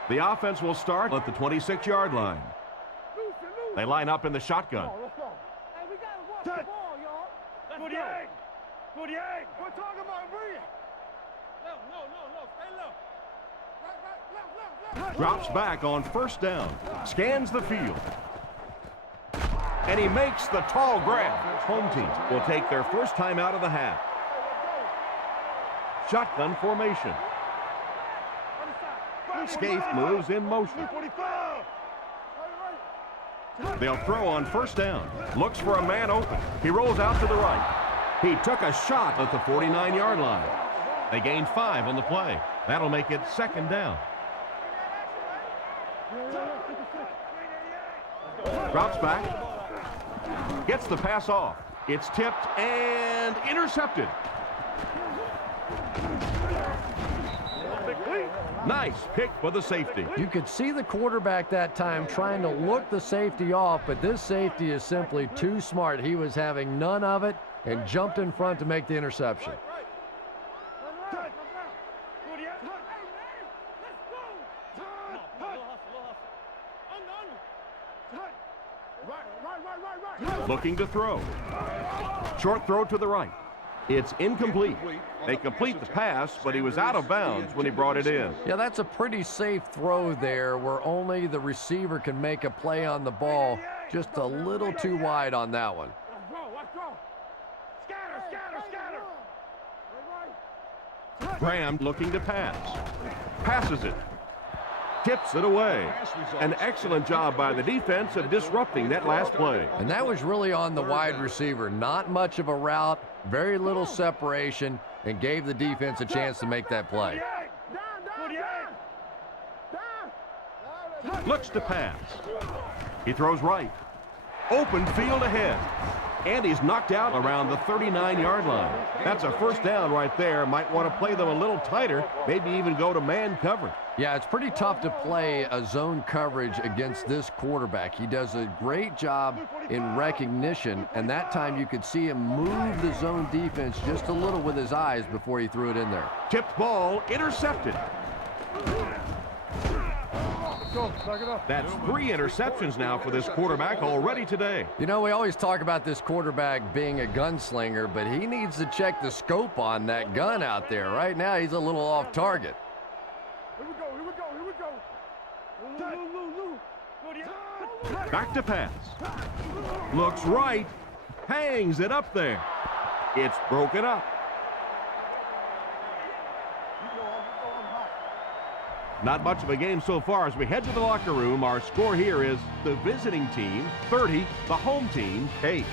The offense will start at the 26-yard line. They line up in the shotgun. Let's go. Hey, we gotta watch the ball, y'all. Let's go. Good yang. We're talking about Bria. No. Stay low. Left. Drops back on 1st down. Scans the field. And he makes the tall grab. Home team will take their first time out of the half. Shotgun formation. Scaife moves in motion. They'll throw on 1st down. Looks for a man open. He rolls out to the right. He took a shot at the 49-yard line. They gain 5 on the play. That'll make it 2nd down. Drops back. Gets the pass off. It's tipped and intercepted. Nice pick for the safety. You could see the quarterback that time trying to look the safety off, but this safety is simply too smart. He was having none of it and jumped in front to make the interception. Looking to throw. Short throw to the right. It's incomplete. They complete the pass, but he was out of bounds when he brought it in. Yeah, that's a pretty safe throw there where only the receiver can make a play on the ball. Just a little too wide on that one. Let's go. Scatter. Graham looking to pass. Passes it. Tips it away. An excellent job by the defense of disrupting that last play. And that was really on the wide receiver. Not much of a route, very little separation, and gave the defense a chance to make that play. Looks to pass. He throws right. Open field ahead. And he's knocked out around the 39-yard line. That's a first down right there. Might want to play them a little tighter, maybe even go to man coverage. Yeah, it's pretty tough to play a zone coverage against this quarterback. He does a great job in recognition, and that time you could see him move the zone defense just a little with his eyes before he threw it in there. Tipped ball, intercepted. That's 3 interceptions now for this quarterback already today. You know, we always talk about this quarterback being a gunslinger, but he needs to check the scope on that gun out there. Right now, he's a little off target. Back to pass. Looks right. Hangs it up there. It's broken up. Not much of a game so far. As we head to the locker room, our score here is the visiting team 30, the home team 8.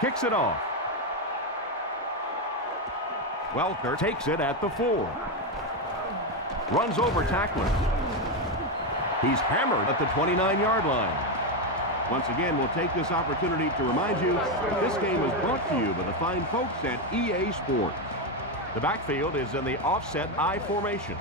Kicks it off. Welker takes it at the 4. Runs over tacklers. He's hammered at the 29-yard line. Once again, we'll take this opportunity to remind you this game is brought to you by the fine folks at EA Sports. The backfield is in the offset I formation.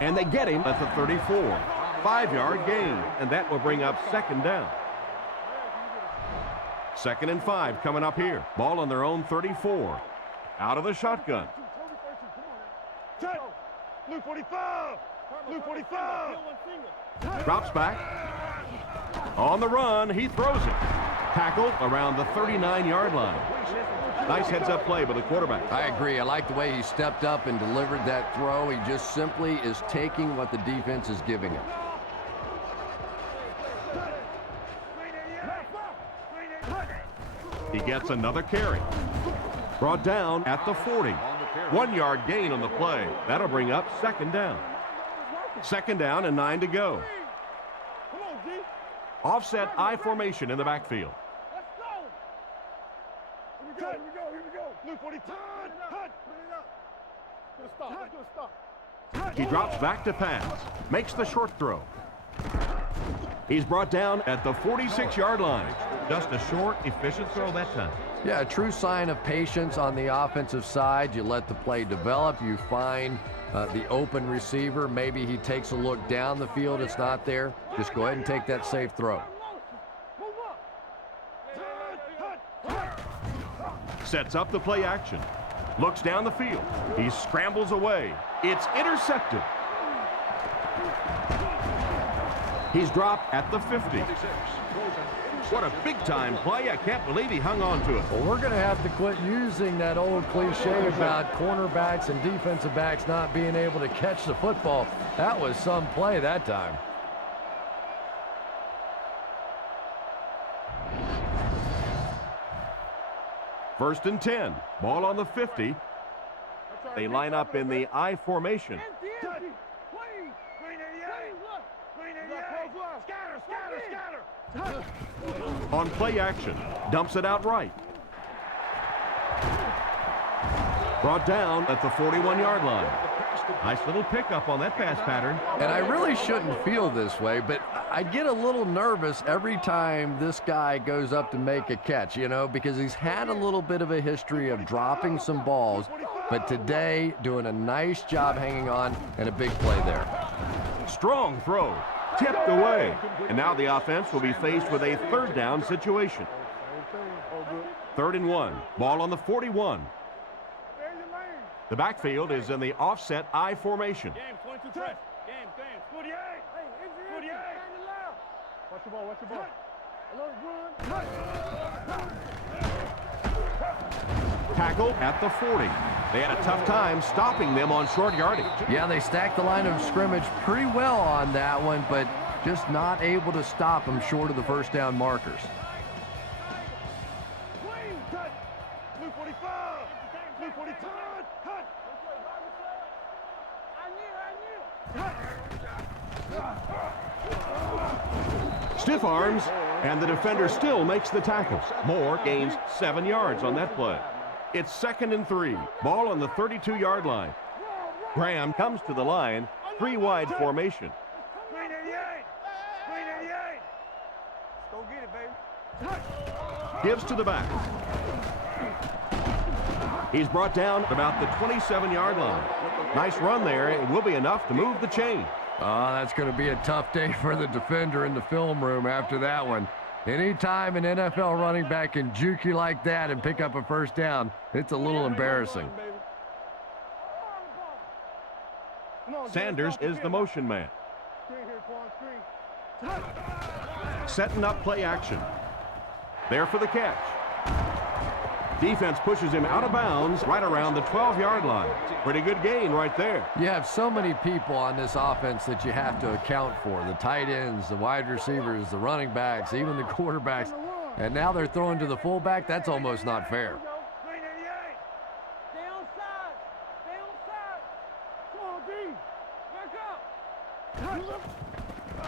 And they get him at the 34. 5-yard gain, and that will bring up second down. 2nd and 5 coming up here. Ball on their own 34. Out of the shotgun. Blue 45. Blue 45. Drops back. On the run, he throws it. Tackled around the 39-yard line. Nice heads-up play by the quarterback. I agree. I like the way he stepped up and delivered that throw. He just simply is taking what the defense is giving him. He gets another carry. Brought down at the 40. 1-yard gain on the play. That'll bring up second down. 2nd down and 9 to go. Offset I formation in the backfield. Here we go. Blue 45. He drops back to pass. Makes the short throw. He's brought down at the 46-yard line. Just a short, efficient throw that time. Yeah, a true sign of patience on the offensive side. You let the play develop. You find the open receiver. Maybe he takes a look down the field. It's not there. Just go ahead and take that safe throw. Sets up the play action. Looks down the field. He scrambles away. It's intercepted. He's dropped at the 50. What a big-time play. I can't believe he hung on to it. Well, we're going to have to quit using that old cliche about cornerbacks and defensive backs not being able to catch the football. That was some play that time. First and 10. Ball on the 50. They line up in the I formation. On play action. Dumps it out right. Brought down at the 41-yard line. Nice little pickup on that pass pattern. And I really shouldn't feel this way, but I get a little nervous every time this guy goes up to make a catch, you know, because he's had a little bit of a history of dropping some balls, but today doing a nice job hanging on and a big play there. Strong throw. Tipped away. And now the offense will be faced with a third down situation. 3rd and 1. Ball on the 41. The backfield is in the offset I formation. Watch the ball. Tackle at the 40. They had a tough time stopping them on short yardage. Yeah, they stacked the line of scrimmage pretty well on that one, but just not able to stop them short of the first down markers. Stiff arms, And the defender still makes the tackle. Moore gains 7 yards on that play. It's 2nd and 3. Ball on the 32-yard line. Graham comes to the line. 3 wide formation. 388. 388. Go get it, baby. Gives to the back. He's brought down about the 27-yard line. Nice run there. It will be enough to move the chain. Oh, that's going to be a tough day for the defender in the film room after that one. Anytime an NFL running back can juke you like that and pick up a first down, it's a little embarrassing. Sanders is the motion man. Setting up play action. There for the catch. Defense pushes him out of bounds right around the 12-yard line. Pretty good gain right there. You have so many people on this offense that you have to account for. The tight ends, the wide receivers, the running backs, even the quarterbacks. And now they're throwing to the fullback. That's almost not fair.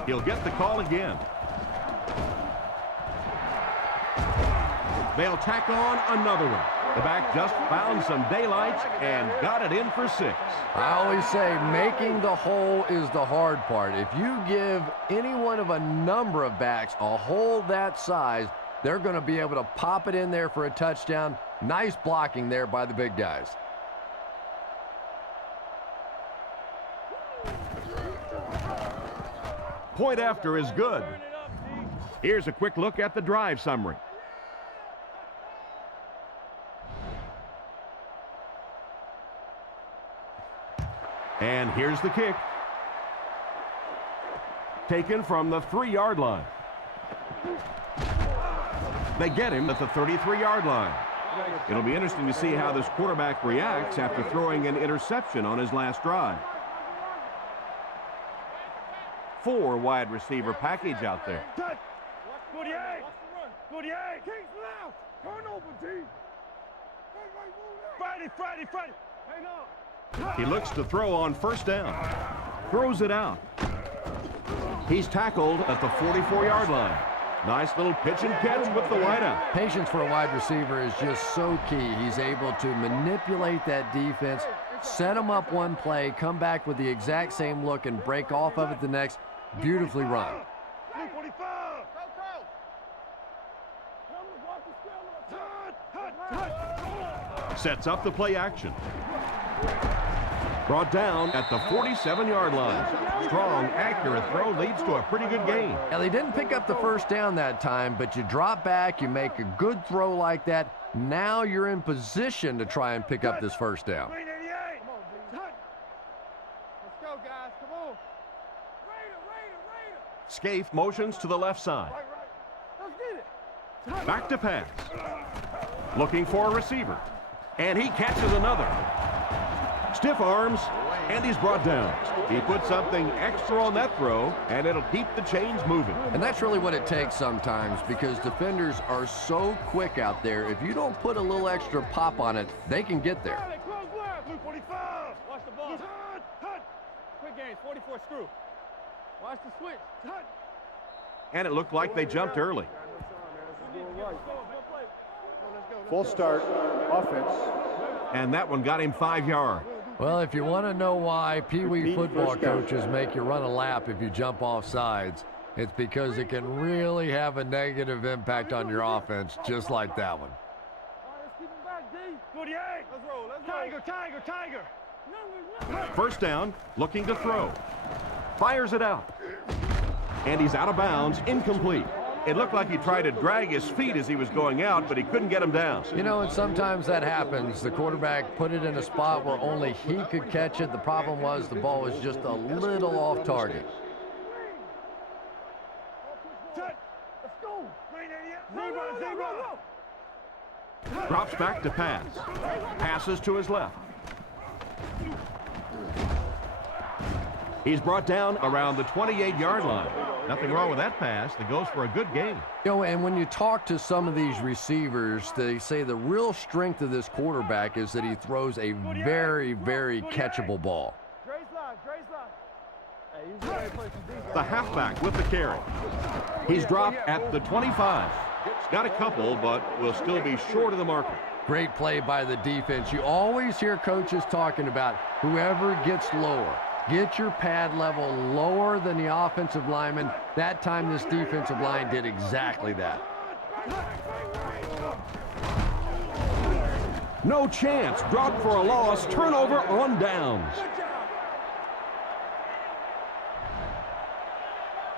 He'll get the call again. They'll tack on another one. The back just found some daylight and got it in for 6. I always say making the hole is the hard part. If you give any one of a number of backs a hole that size, they're going to be able to pop it in there for a touchdown. Nice blocking there by the big guys. Point after is good. Here's a quick look at the drive summary. And here's the kick. Taken from the 3-yard line. They get him at the 33-yard line. It'll be interesting to see how this quarterback reacts after throwing an interception on his last drive. 4 wide receiver package out there. 48. 48. Kings left. Turn over, T. Friday. Hang on. He looks to throw on first down. Throws it out. He's tackled at the 44-yard line. Nice little pitch and catch with the wideout. Patience for a wide receiver is just so key. He's able to manipulate that defense, set them up one play, come back with the exact same look, and break off of it the next. Beautifully run. Sets up the play action. Brought down at the 47-yard line. Strong, accurate throw leads to a pretty good gain. Now, they didn't pick up the first down that time, but you drop back, you make a good throw like that. Now you're in position to try and pick up this first down. Let's go, guys. Come on. Scaife motions to the left side. Let's get it. Back to pass. Looking for a receiver. And he catches another. Stiff arms, and he's brought down. He put something extra on that throw, and it'll keep the chains moving. And that's really what it takes sometimes, because defenders are so quick out there. If you don't put a little extra pop on it, they can get there. Blue 45. Watch the ball. Quick game, 44 screw. Watch the switch. And it looked like they jumped early. Full start, offense. And that one got him 5 yards. Well, if you want to know why Pee Wee football coaches make you run a lap if you jump off sides, it's because it can really have a negative impact on your offense, just like that one. Let's keep him back, D. 48. Let's roll. Tiger. First down, looking to throw. Fires it out. And he's out of bounds, incomplete. It looked like he tried to drag his feet as he was going out, but he couldn't get him down. You know, and sometimes that happens. The quarterback put it in a spot where only he could catch it. The problem was the ball was just a little off target. Let's go. Zero. Drops back to pass. Passes to his left. He's brought down around the 28-yard line. Nothing wrong with that pass. That goes for a good gain. You know, and when you talk to some of these receivers, they say the real strength of this quarterback is that he throws a very, very catchable ball. Dre's line. The halfback with the carry. He's dropped at the 25. Got a couple, but will still be short of the marker. Great play by the defense. You always hear coaches talking about whoever gets lower. Get your pad level lower than the offensive lineman. That time this defensive line did exactly that. No chance. Dropped for a loss. Turnover on downs.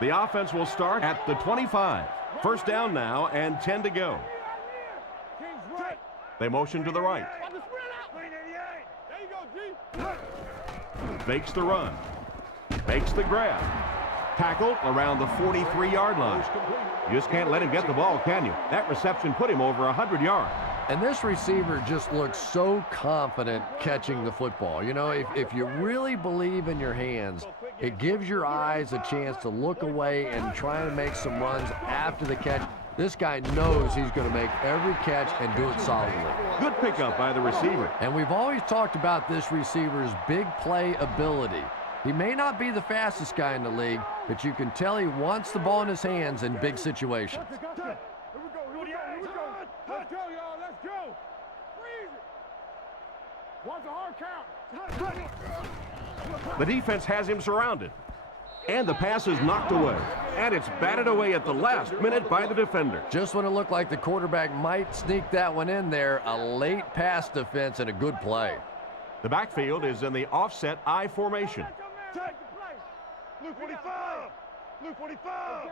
The offense will start at the 25. First down now and 10 to go. They motion to the right. Fakes the run. Fakes the grab. Tackled around the 43-yard line. You just can't let him get the ball, can you? That reception put him over 100 yards. And this receiver just looks so confident catching the football. You know, if you really believe in your hands, it gives your eyes a chance to look away and try to make some runs after the catch. This guy knows he's going to make every catch and do it solidly. Good pickup by the receiver. And we've always talked about this receiver's big play ability. He may not be the fastest guy in the league, but you can tell he wants the ball in his hands in big situations. Let's go, y'all. Let's go. Freeze it. What's a hard count? The defense has him surrounded. And the pass is knocked away. And it's batted away at the last minute by the defender. Just when it looked like the quarterback might sneak that one in there, a late pass defense and a good play. The backfield is in the offset I formation. Take the play. Blue 45. Blue 45.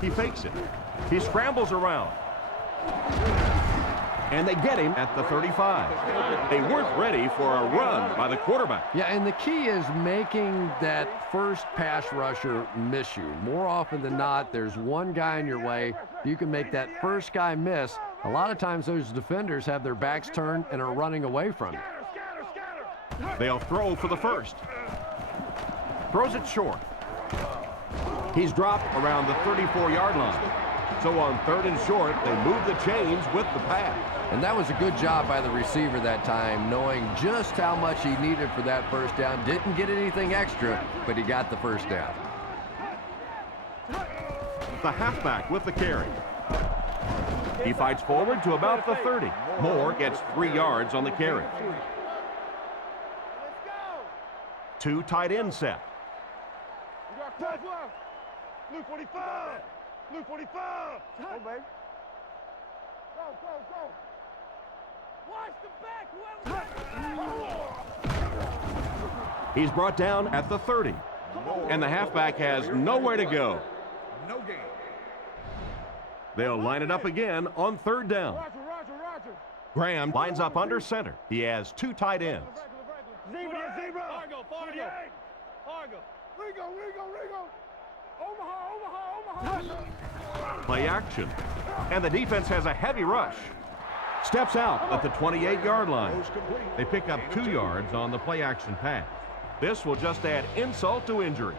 He fakes it. He scrambles around. And they get him at the 35. They weren't ready for a run by the quarterback. Yeah, and the key is making that first pass rusher miss you. More often than not, there's one guy in your way. You can make that first guy miss. A lot of times those defenders have their backs turned and are running away from you. They'll throw for the first. Throws it short. He's dropped around the 34-yard line. So on third and short, they move the chains with the pass. And that was a good job by the receiver that time, knowing just how much he needed for that first down. Didn't get anything extra, but he got the first down. The halfback with the carry. He fights forward to about the 30. Moore gets 3 yards on the carry. Two tight end set. You got 12 left. Blue 45. Blue 45. Go, baby. Go, go, go. Watch the back. Whoever. He's brought down at the 30. And the halfback has nowhere to go. No game. They'll line it up again on third down. Roger, Roger, Roger. Graham lines up under center. He has 2 tight ends. Zebra, zebra. Fargo, Fargo. Fargo. Rigo, Rigo, Rigo. Omaha, Omaha, Omaha. Play action. And the defense has a heavy rush. Steps out at the 28-yard line. They pick up 2 yards on the play action pass. This will just add insult to injury.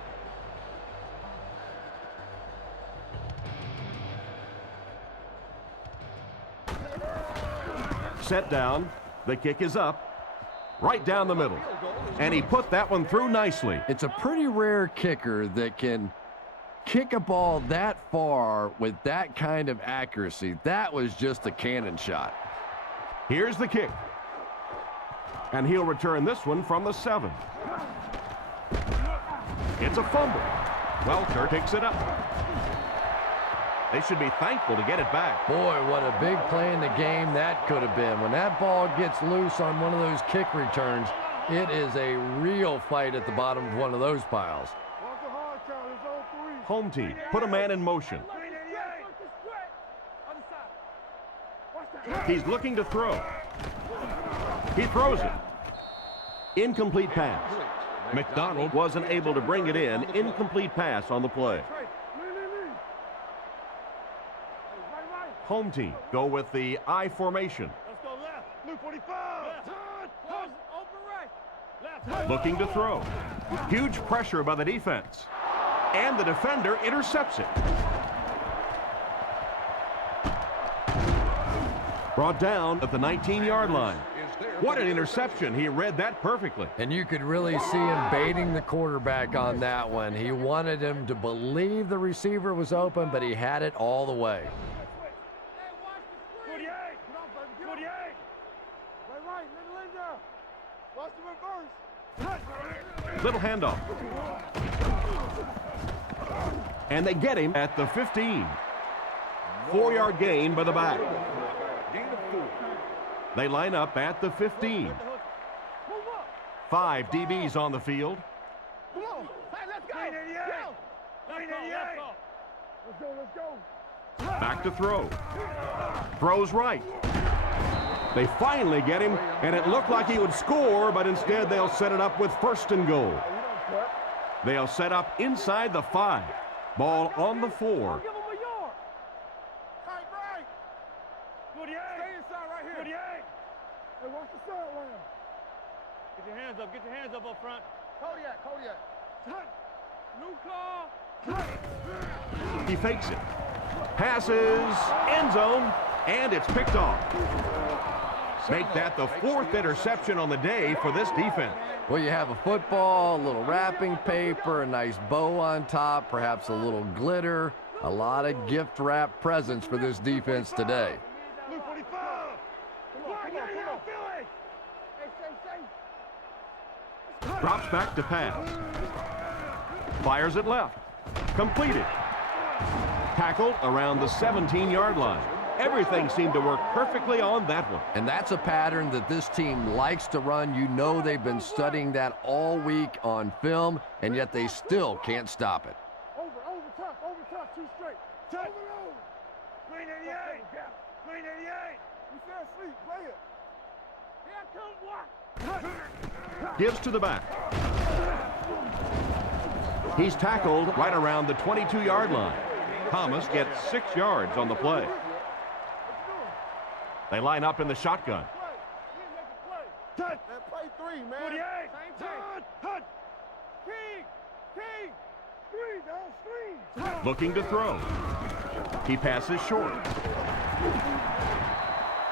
Set down. The kick is up. Right down the middle. And he put that one through nicely. It's a pretty rare kicker that can kick a ball that far with that kind of accuracy. That was just a cannon shot. Here's the kick. And he'll return this one from the 7. It's a fumble. Welker picks it up. They should be thankful to get it back. Boy, what a big play in the game that could have been. When that ball gets loose on one of those kick returns, it is a real fight at the bottom of one of those piles. Watch the hard count. It's on 3. Home team, put a man in motion. He's looking to throw. He throws it. Incomplete pass. McDonald wasn't able to bring it in. Incomplete pass on the play. Home team go with the I formation. Let's go left. Blue 45. Left. Open right. Left. Looking to throw. Huge pressure by the defense. And the defender intercepts it. Brought down at the 19-yard line. What an interception. He read that perfectly. And you could really see him baiting the quarterback on that one. He wanted him to believe the receiver was open, but he had it all the way. Little handoff. And they get him at the 15. 4-yard gain by the back. They line up at the 15. 5 DBs on the field. Come on. Hey, let's go. Let's go. Back to throw. Throws right. They finally get him, and it looked like he would score, but instead they'll set it up with 1st and goal. They'll set up inside the 5. Ball on the 4. Give him a yard. Right. Stay inside right here. Hey, watch the sideline. Get your hands up front. Kodiak. New call. He fakes it. Passes, end zone, and it's picked off. Make that the 4th interception on the day for this defense. Well, you have a football, a little wrapping paper, a nice bow on top, perhaps a little glitter, a lot of gift-wrap presents for this defense today. Blue 45. Come on. Philly. Hey, Drops back to pass. Fires it left. Completed. Tackled around the 17-yard line. Everything seemed to work perfectly on that one. And that's a pattern that this team likes to run. You know they've been studying that all week on film, and yet they still can't stop it. Over top, 2 straight. Touch. Green 88. Green 88. We said sleep, play it. Here comes what? Gives to the back. He's tackled right around the 22-yard line. Thomas gets 6 yards on the play. They line up in the shotgun. Touch. Play 3, man. 48. Touch. King. Screen. Looking to throw. He passes short.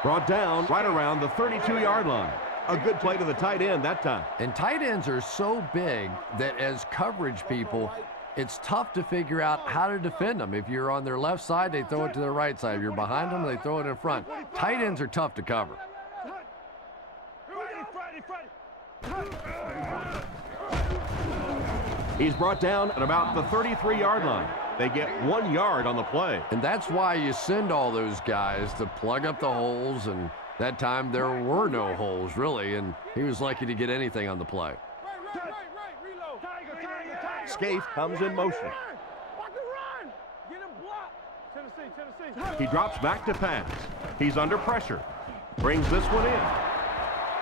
Brought down right around the 32-yard line. A good play to the tight end that time. And tight ends are so big that as coverage people, it's tough to figure out how to defend them. If you're on their left side, they throw it to their right side. If you're behind them, they throw it in front. Tight ends are tough to cover. He's brought down at about the 33-yard line. They get 1 yard on the play. And that's why you send all those guys to plug up the holes, and that time there were no holes, really, and he was lucky to get anything on the play. Reload. Scaife comes in motion. Run. Get him blocked. Tennessee. He drops back to pass. He's under pressure. Brings this one in.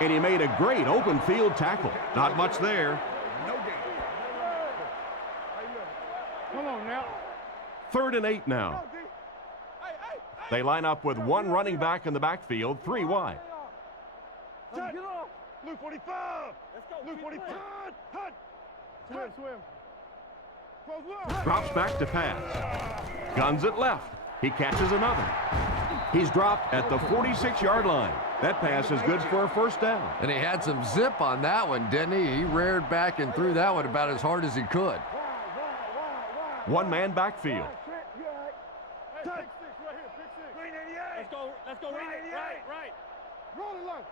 And he made a great open field tackle. Not much there. Come on now. 3rd and 8 now. They line up with 1 running back in the backfield, 3 wide. Get off. Blue 45. Let's go. Blue 45. Touch. Swim. Drops back to pass. Guns it left. He catches another. He's dropped at the 46-yard line. That pass is good for a 1st down. And he had some zip on that one, didn't he? He reared back and threw that one about as hard as he could. 1-man backfield. Let's go right. Roll it.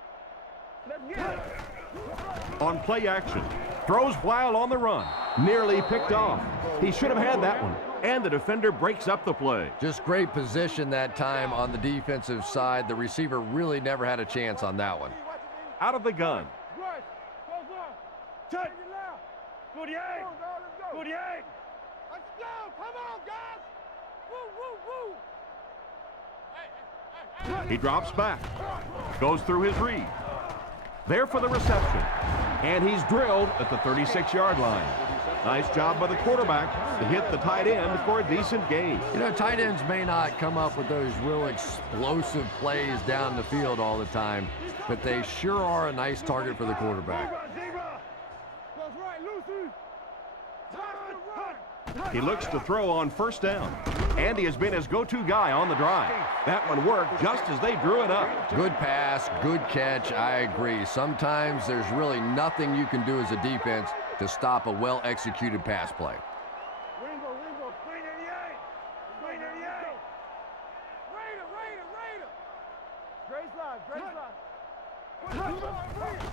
Let's get it. On play action. Throws while on the run. Nearly picked off. He should have had that one. And the defender breaks up the play. Just great position that time on the defensive side. The receiver really never had a chance on that one. Out of the gun. Touch. 48. 48. Let's go. Come on, guys. He drops back. Goes through his read. There for the reception. And he's drilled at the 36-yard line. Nice job by the quarterback to hit the tight end for a decent gain. You know, tight ends may not come up with those real explosive plays down the field all the time, but they sure are a nice target for the quarterback. He looks to throw on first down. Andy has been his go-to guy on the drive. That one worked just as they drew it up. Good pass, good catch, I agree. Sometimes there's really nothing you can do as a defense to stop a well-executed pass play. Ringo, 388. 388. Raider. Straight slide.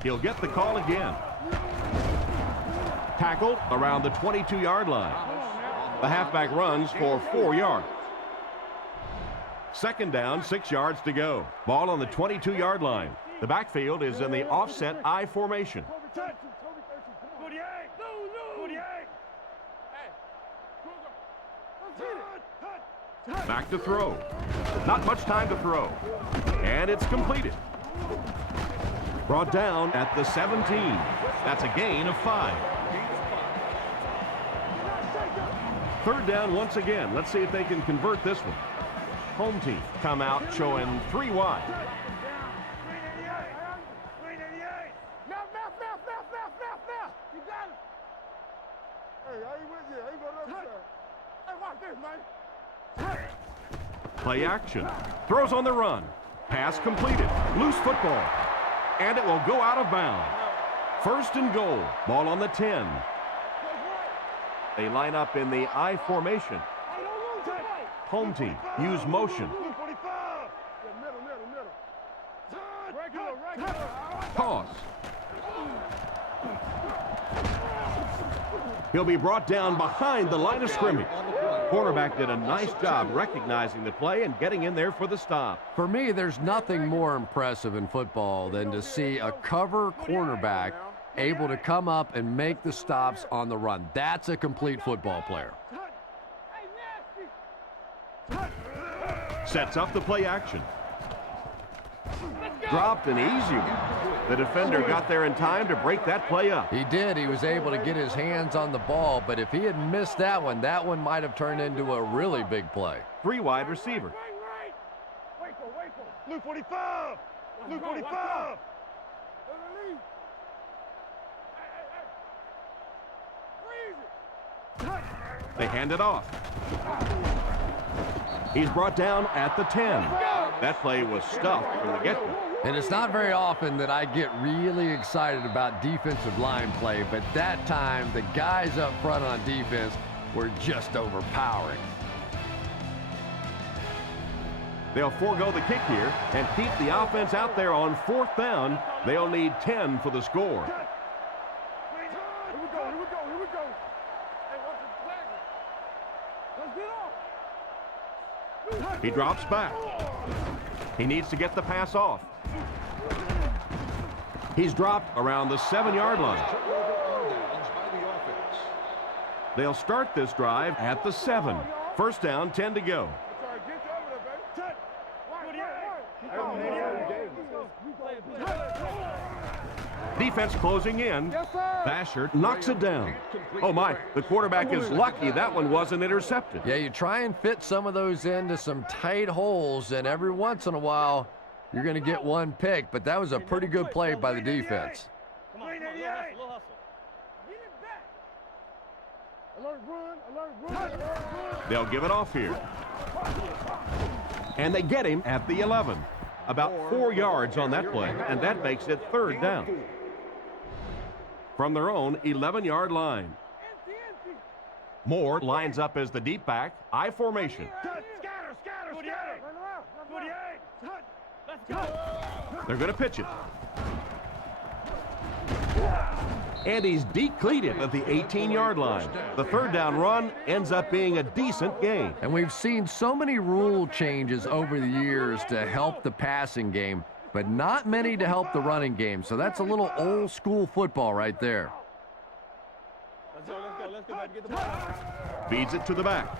He'll get the call again. Tackled around the 22-yard line. The halfback runs for 4 yards. Second down, 6 yards to go. Ball on the 22-yard line. The backfield is in the offset I formation. Back to throw. Not much time to throw. And it's completed. Brought down at the 17. That's a gain of 5. Third down once again. Let's see if they can convert this one. Home team come out showing 3 wide. You got it. Hey, I ain't with you. I ain't going up there. Hey, watch this, man. Play action. Throws on the run. Pass completed. Loose football. And it will go out of bounds. First and goal. Ball on the 10. They line up in the I formation. Home team use motion. Toss. He'll be brought down behind the line of scrimmage. Quarterback did a nice job recognizing the play and getting in there for the stop. For me, there's nothing more impressive in football than to see a cover cornerback able to come up and make the stops on the run. That's a complete football player. Sets up the play action. Dropped an easy one. The defender got there in time to break that play up. He did. He was able to get his hands on the ball, but if he had missed that one might have turned into a really big play. 3 wide receiver. Blue 45. Blue 45. They hand it off. He's brought down at the 10. That play was stuffed from the get-go. And it's not very often that I get really excited about defensive line play, but that time the guys up front on defense were just overpowering. They'll forego the kick here and keep the offense out there on 4th down. They'll need 10 for the score. Here we go. Hey, what's the flag? Let's get off. He drops back. He needs to get the pass off. He's dropped around the 7-yard line. They'll start this drive at the 7. First down, 10 to go. Defense closing in. Basher knocks it down. Oh my, the quarterback is lucky that one wasn't intercepted. Yeah, you try and fit some of those into some tight holes, and every once in a while you're going to get one pick, but that was a pretty good play by the defense. Come on, a little hustle. Alert, run. They'll give it off here. And they get him at the 11. About 4 yards on that play, and that makes it 3rd down. From their own 11-yard line. Moore lines up as the deep back, I formation. Scatter. 48. Let's go. They're going to pitch it. And he's decleated at the 18-yard line. The 3rd down run ends up being a decent gain. And we've seen so many rule changes over the years to help the passing game, but not many to help the running game. So that's a little old school football right there. Let's go, baby. Get the ball. Feeds it to the back.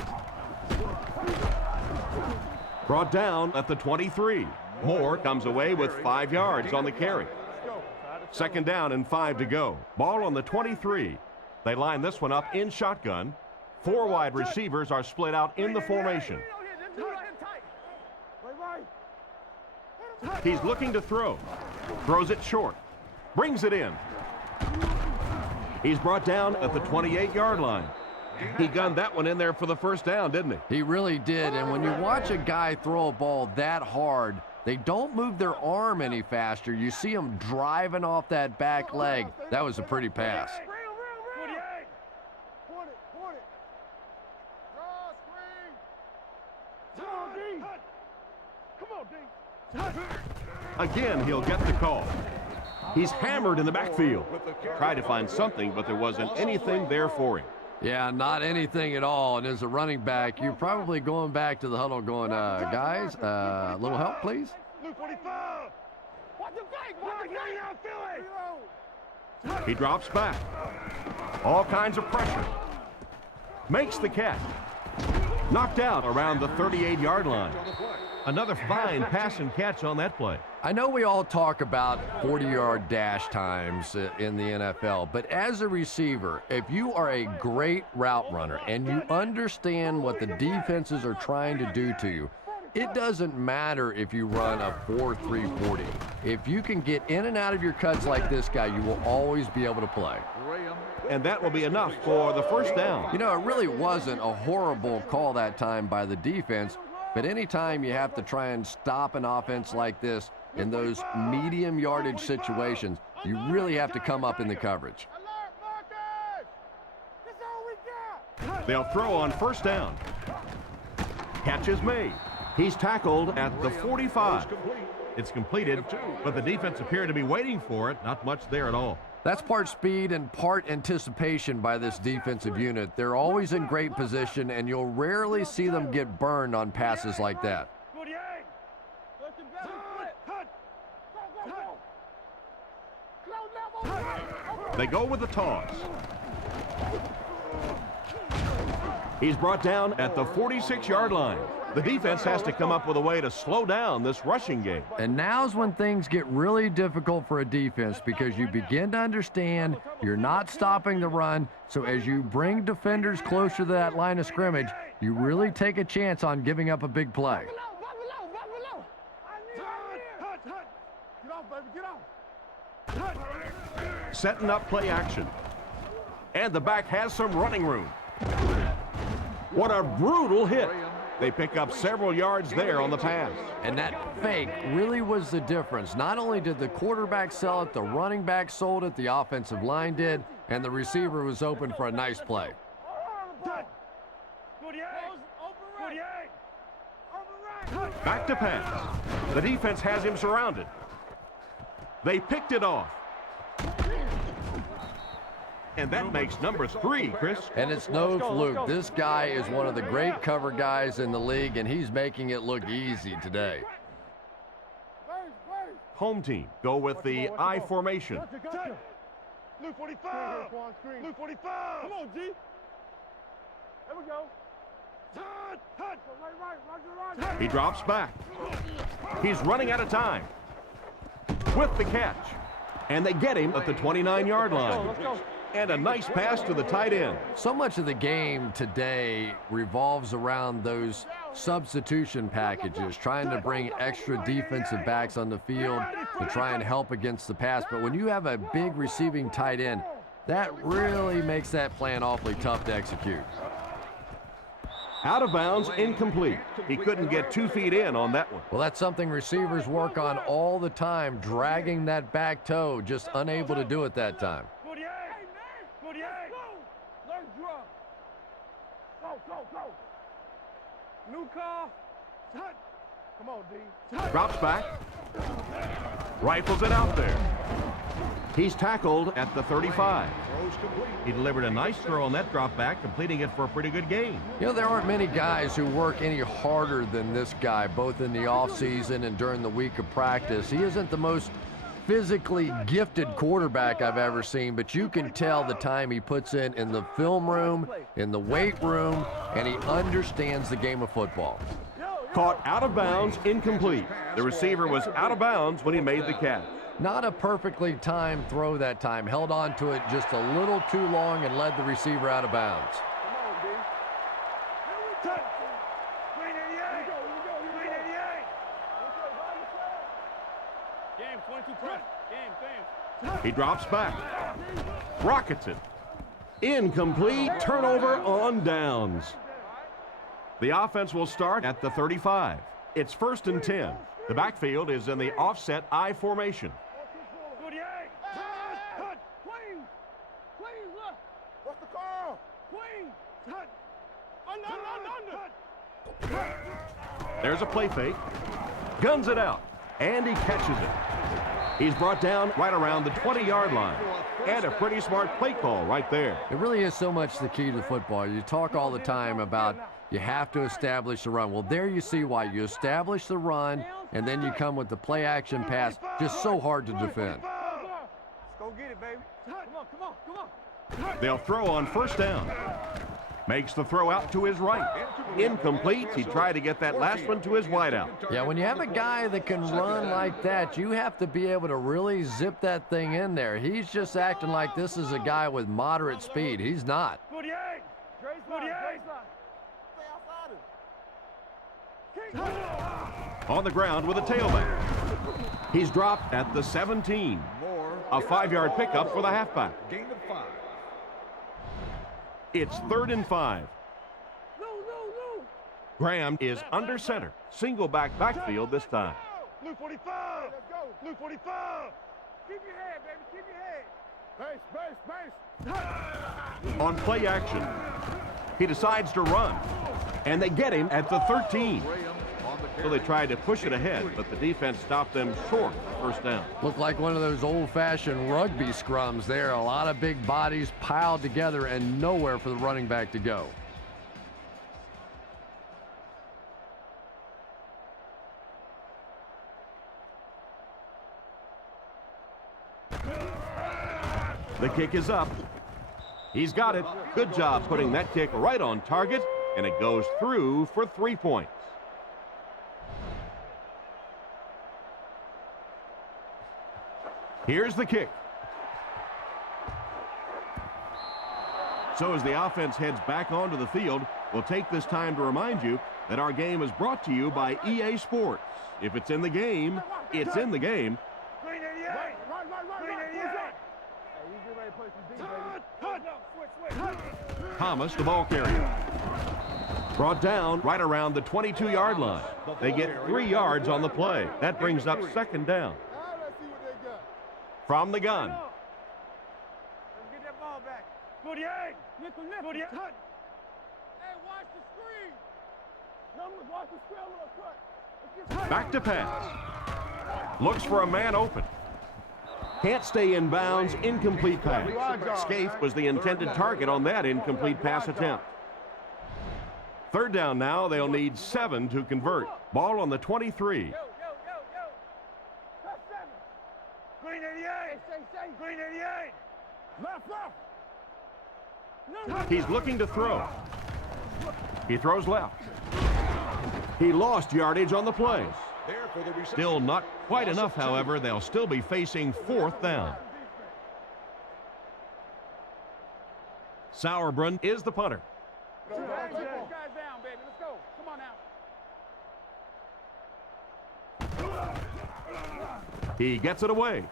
Brought down at the 23. Moore comes away with 5 yards on the carry. Second down and 5 to go. Ball on the 23. They line this one up in shotgun. 4 wide receivers are split out in the formation. He's looking to throw. Throws it short. Brings it in. He's brought down at the 28-yard line. He gunned that one in there for the first down, didn't he? He really did, and when you watch a guy throw a ball that hard, they don't move their arm any faster. You see them driving off that back leg. That was a pretty pass. Again, he'll get the call. He's hammered in the backfield. Tried to find something, but there wasn't anything there for him. Yeah, not anything at all. And as a running back, you're probably going back to the huddle going, guys, a little help, please? He drops back. All kinds of pressure. Makes the catch. Knocked out around the 38-yard line. Another fine pass and catch on that play. I know we all talk about 40-yard dash times in the NFL, but as a receiver, if you are a great route runner and you understand what the defenses are trying to do to you, it doesn't matter if you run a 4.3 40. If you can get in and out of your cuts like this guy, you will always be able to play. And that will be enough for the first down. You know, it really wasn't a horrible call that time by the defense, but anytime you have to try and stop an offense like this in those medium yardage situations, you really have to come up in the coverage. They'll throw on first down. Catch is made. He's tackled at the 45. It's completed, but the defense appeared to be waiting for it. Not much there at all. That's part speed and part anticipation by this defensive unit. They're always in great position, and you'll rarely see them get burned on passes like that. They go with the toss. He's brought down at the 46-yard line. The defense has to come up with a way to slow down this rushing game. And now's when things get really difficult for a defense because you begin to understand you're not stopping the run. So as you bring defenders closer to that line of scrimmage, you really take a chance on giving up a big play. Setting up play action. And the back has some running room. What a brutal hit. They pick up several yards there on the pass. And that fake really was the difference. Not only did the quarterback sell it, the running back sold it, the offensive line did, and the receiver was open for a nice play. Back to pass. The defense has him surrounded. They picked it off. And that makes number 3, Chris. And it's no fluke. This guy is one of the great cover guys in the league, and he's making it look easy today. Home team go with the I formation. Blue 45. Blue 45. Come on, G. There we go. He drops back. He's running out of time. With the catch. And they get him at the 29-yard line. And a nice pass to the tight end. So much of the game today revolves around those substitution packages, trying to bring extra defensive backs on the field to try and help against the pass. But when you have a big receiving tight end, that really makes that plan awfully tough to execute. Out of bounds, incomplete. He couldn't get 2 feet in on that one. Well, that's something receivers work on all the time, dragging that back toe, just unable to do it that time. New call. Come on, D. Drops back. Rifles it out there. He's tackled at the 35. He delivered a nice throw on that drop back, completing it for a pretty good gain. You know, there aren't many guys who work any harder than this guy, both in the offseason and during the week of practice. He isn't the most physically gifted quarterback I've ever seen, but you can tell the time he puts in the film room, in the weight room, and he understands the game of football. Caught out of bounds, incomplete. The receiver was out of bounds when he made the catch. Not a perfectly timed throw that time. Held on to it just a little too long and led the receiver out of bounds. He drops back. Rockets it. Incomplete. Turnover on downs. The offense will start at the 35. It's 1st and 10. The backfield is in the offset I formation. What's the call? There's a play fake. Guns it out. And he catches it. He's brought down right around the 20-yard line. And a pretty smart play call right there. It really is so much the key to football. You talk all the time about you have to establish the run. Well, there you see why. You establish the run, and then you come with the play-action pass. Just so hard to defend. Let's go get it, baby. Come on. They'll throw on 1st down. Makes the throw out to his right. Incomplete. He tried to get that last one to his wideout. Yeah, when you have a guy that can run like that, you have to be able to really zip that thing in there. He's just acting like this is a guy with moderate speed. He's not. On the ground with a tailback. He's dropped at the 17. A 5-yard pickup for the halfback. It's 3rd and 5. Graham is under center. Single backfield this time. Blue 45. Let's go. Blue 45. Keep your head, baby. Keep your head. Base. On play action, he decides to run. And they get him at the 13. So they tried to push it ahead, but the defense stopped them short of 1st down. Looked like one of those old-fashioned rugby scrums there. A lot of big bodies piled together and nowhere for the running back to go. The kick is up. He's got it. Good job putting that kick right on target, and it goes through for 3 points. Here's the kick. So as the offense heads back onto the field, we'll take this time to remind you that our game is brought to you by EA Sports. If it's in the game, it's in the game. Thomas, the ball carrier. Brought down right around the 22-yard line. They get 3 yards on the play. That brings up 2nd down. From the gun. Let's get that ball back. 48. Nickel. 48. Hey, watch the screen. Numbers, watch the screen. Back to pass. Looks for a man open. Can't stay in bounds. Incomplete pass. Scaife was the intended target on that incomplete pass attempt. 3rd down now. They'll need 7 to convert. Ball on the 23. Green 88. Green 88. Left. He's looking to throw. He throws left. He lost yardage on the play. Still not quite enough, however. They'll still be facing 4th down. Sauerbrunn is the punter. Take those guys down, baby. Let's go. Come on now. He gets it away.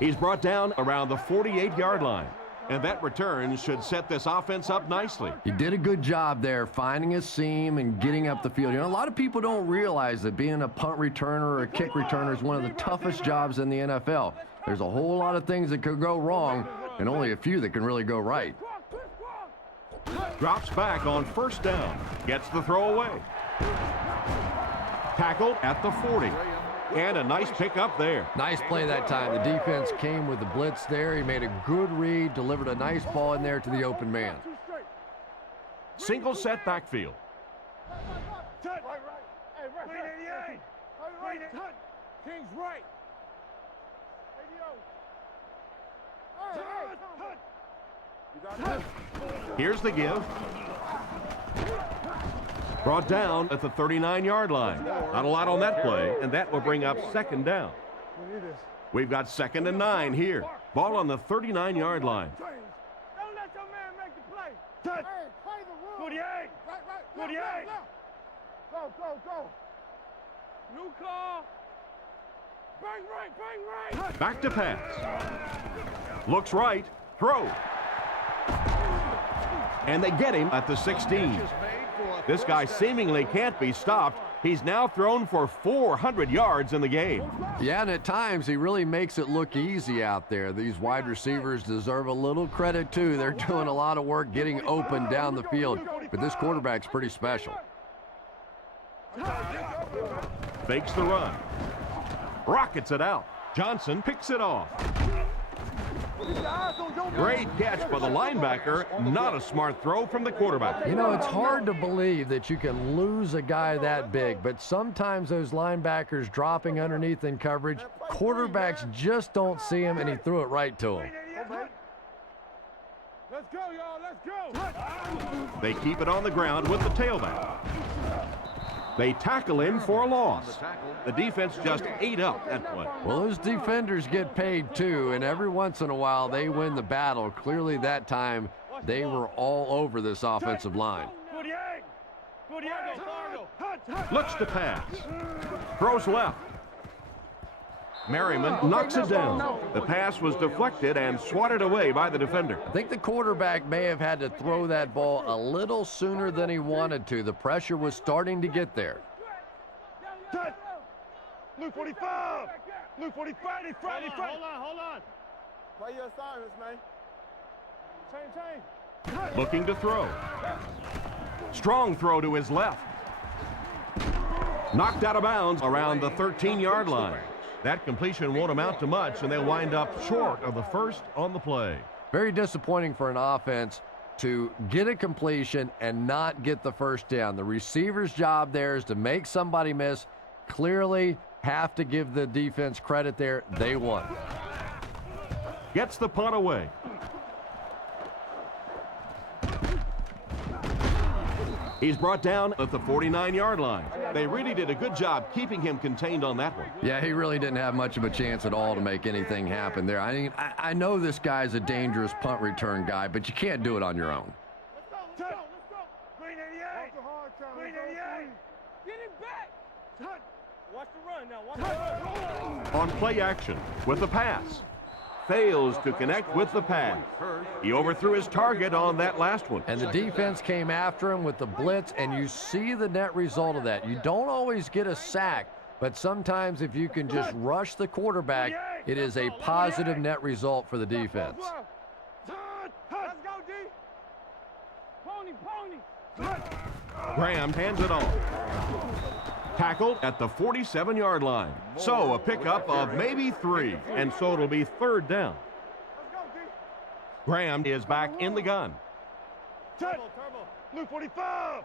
He's brought down around the 48-yard line. And that return should set this offense up nicely. He did a good job there finding a seam and getting up the field. You know, a lot of people don't realize that being a punt returner or a kick returner is one of the toughest jobs in the NFL. There's a whole lot of things that could go wrong and only a few that can really go right. Drops back on 1st down. Gets the throw away. Tackled at the 40. And a nice pickup there. Nice play that time. The defense came with the blitz there. He made a good read, delivered a nice ball in there to the open man. Single set backfield. King's right. Here's the give. Brought down at the 39-yard line. Not a lot on that play, and that will bring up 2nd down. We've got 2nd and 9 here. Ball on the 39-yard line. Don't let your man make the play. Hey, play the rule. 48. Right. 48. Go. New call. Back to pass. Looks right. Throw. And they get him at the 16. This guy seemingly can't be stopped. He's now thrown for 400 yards in the game. Yeah, and at times he really makes it look easy out there. These wide receivers deserve a little credit too. They're doing a lot of work getting open down the field, but this quarterback's pretty special. Fakes the run. Rockets it out. Johnson picks it off. Great catch by the linebacker. Not a smart throw from the quarterback. You know, it's hard to believe that you can lose a guy that big, but sometimes those linebackers dropping underneath in coverage, quarterbacks just don't see him, and he threw it right to him. Let's go, y'all. Let's go. They keep it on the ground with the tailback. They tackle him for a loss. The defense just ate up that play. Well, those defenders get paid too, and every once in a while they win the battle. Clearly that time they were all over this offensive line. Looks to pass. Throws left. Merriman knocks it down. The pass was deflected and swatted away by the defender. I think the quarterback may have had to throw that ball a little sooner than he wanted to. The pressure was starting to get there. Luke 45. Luke 45. He's Friday. Hold on. Play your assignments, man. Change. Looking to throw. Strong throw to his left. Knocked out of bounds around the 13-yard line. That completion won't amount to much, and they'll wind up short of the first on the play. Very disappointing for an offense to get a completion and not get the first down. The receiver's job there is to make somebody miss. Clearly have to give the defense credit there. They won. Gets the punt away. He's brought down at the 49-yard line. They really did a good job keeping him contained on that one. Yeah, he really didn't have much of a chance at all to make anything happen there. I mean, I know this guy's a dangerous punt return guy, but you can't do it on your own. Let's go. Green 88. Green 88. Get him back. Watch the run now. Watch the run. On play action with the pass. Fails to connect with the pass. He overthrew his target on that last one. And the defense came after him with the blitz, and you see the net result of that. You don't always get a sack, but sometimes if you can just rush the quarterback, it is a positive net result for the defense. Let's go, D. Pony. Graham hands it off. Tackled at the 47-yard line. So a pickup of maybe 3, and so it'll be third down. Let's go, D. Graham is back in the gun. Turbo. Luke 45.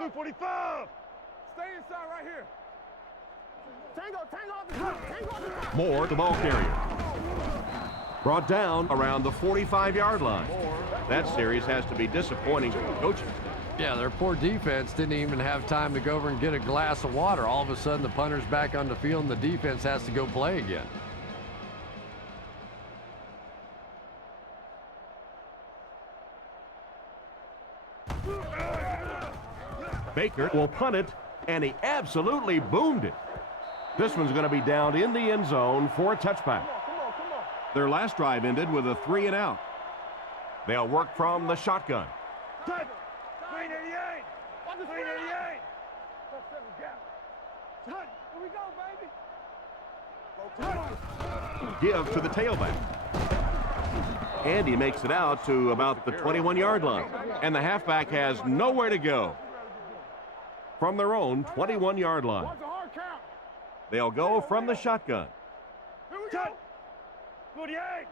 Luke 45. Stay inside right here. Tango. Moore, the ball carrier. Brought down around the 45-yard line. That series has to be disappointing for the coaching. Yeah, their poor defense didn't even have time to go over and get a glass of water. All of a sudden, the punter's back on the field, and the defense has to go play again. Baker will punt it, and he absolutely boomed it. This one's going to be down in the end zone for a touchback. Come on. Their last drive ended with a 3-and-out. They'll work from the shotgun. Green 88. Green 88. Here we go, baby. Give to the tailback. And he makes it out to about the 21-yard line. And the halfback has nowhere to go. From their own 21-yard line. Watch the hard count. They'll go from the shotgun. Here we go. 48.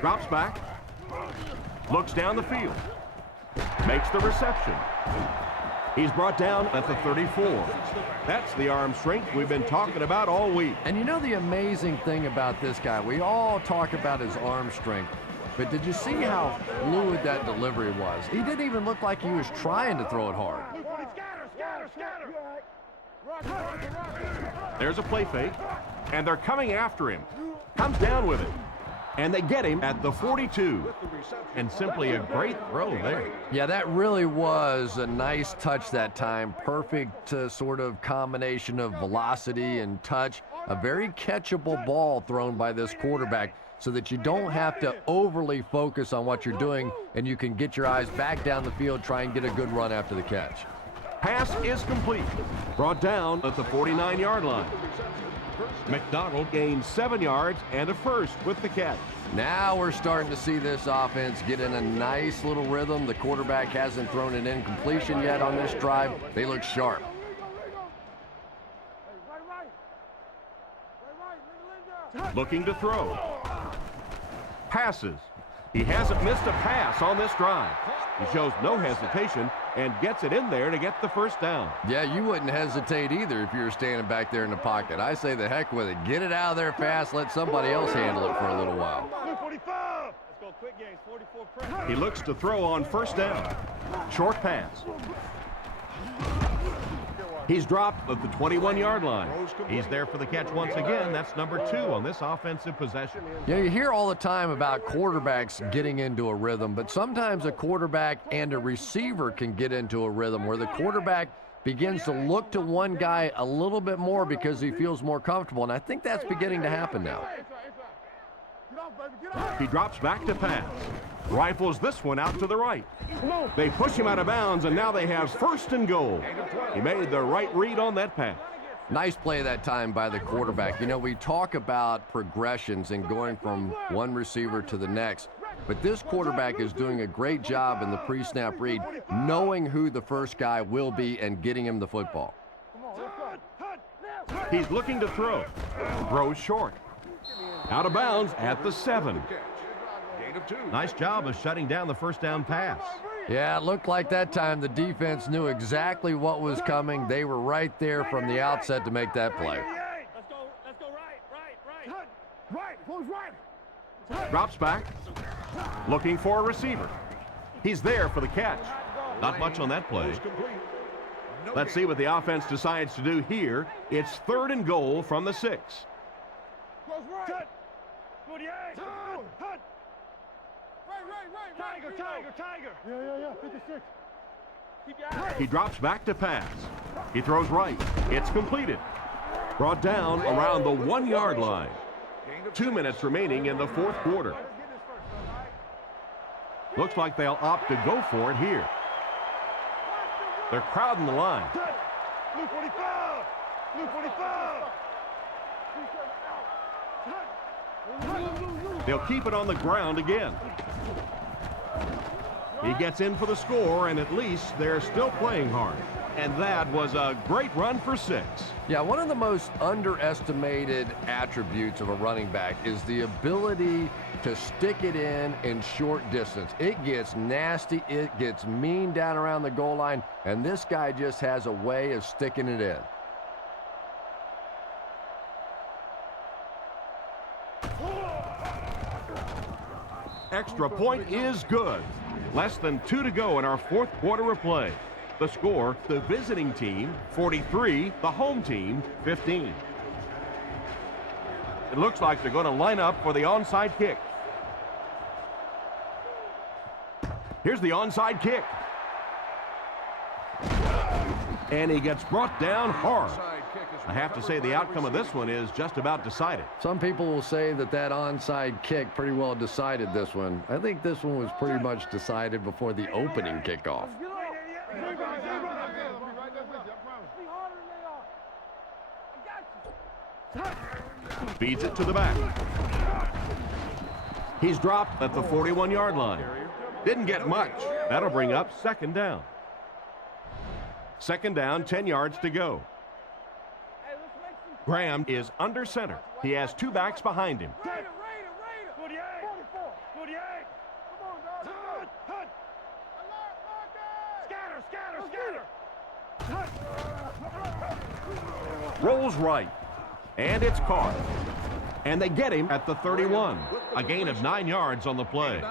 Drops back. Looks down the field. Makes the reception. He's brought down at the 34. That's the arm strength we've been talking about all week. And you know the amazing thing about this guy, we all talk about his arm strength, but did you see how fluid that delivery was? He didn't even look like he was trying to throw it hard. There's a play fake, and they're coming after him. Comes down with it. And they get him at the 42. And simply a great throw there. Yeah, that really was a nice touch that time. Perfect sort of combination of velocity and touch. A very catchable ball thrown by this quarterback so that you don't have to overly focus on what you're doing and you can get your eyes back down the field, try and get a good run after the catch. Pass is complete. Brought down at the 49-yard line. McDonald gained 7 yards and a first with the catch. Now we're starting to see this offense get in a nice little rhythm. The quarterback hasn't thrown an incompletion yet on this drive. They look sharp. Looking to throw. Passes. He hasn't missed a pass on this drive. He shows no hesitation and gets it in there to get the first down. Yeah, you wouldn't hesitate either if you were standing back there in the pocket. I say the heck with it. Get it out of there fast. Let somebody else handle it for a little while. Let's go quick games, 44 press. He looks to throw on first down. Short pass. He's dropped at the 21-yard line. He's there for the catch once again. That's number 2 on this offensive possession. You know, you hear all the time about quarterbacks getting into a rhythm, but sometimes a quarterback and a receiver can get into a rhythm where the quarterback begins to look to one guy a little bit more because he feels more comfortable, and I think that's beginning to happen now. He drops back to pass. Rifles this one out to the right. They push him out of bounds, and now they have first and goal. He made the right read on that pass. Nice play that time by the quarterback. You know, we talk about progressions and going from one receiver to the next, but this quarterback is doing a great job in the pre-snap read, knowing who the first guy will be and getting him the football. He's looking to throw. Throws short. Out of bounds at the 7. Nice job of shutting down the first down pass. Yeah, it looked like that time the defense knew exactly what was coming. They were right there from the outset to make that play. Let's go right. Drops back. Looking for a receiver. He's there for the catch. Not much on that play. Let's see what the offense decides to do here. It's 3rd and goal from the 6. Tiger. Yeah, 56. He drops back to pass. He throws right. It's completed. Brought down around the 1-yard line. 2 minutes remaining in the 4th quarter. Looks like they'll opt to go for it here. They're crowding the line. Blue 45. Blue 45. They'll keep it on the ground again. He gets in for the score, and at least they're still playing hard. And that was a great run for 6. Yeah, one of the most underestimated attributes of a running back is the ability to stick it in short distance. It gets nasty, it gets mean down around the goal line, and this guy just has a way of sticking it in. Extra point is good. Less than 2 to go in our 4th quarter of play. The score, the visiting team 43, the home team 15. It looks like they're going to line up for the onside kick. Here's the onside kick. And he gets brought down hard. I have to say the outcome of this one is just about decided. Some people will say that onside kick pretty well decided this one. I think this one was pretty much decided before the opening kickoff. Feeds it to the back. He's dropped at the 41-yard line. Didn't get much. That'll bring up 2nd down. 2nd down, 10 yards to go. Graham is under center. He has 2 backs behind him. Rolls right. And it's caught. And they get him at the 31. A gain of 9 yards on the play.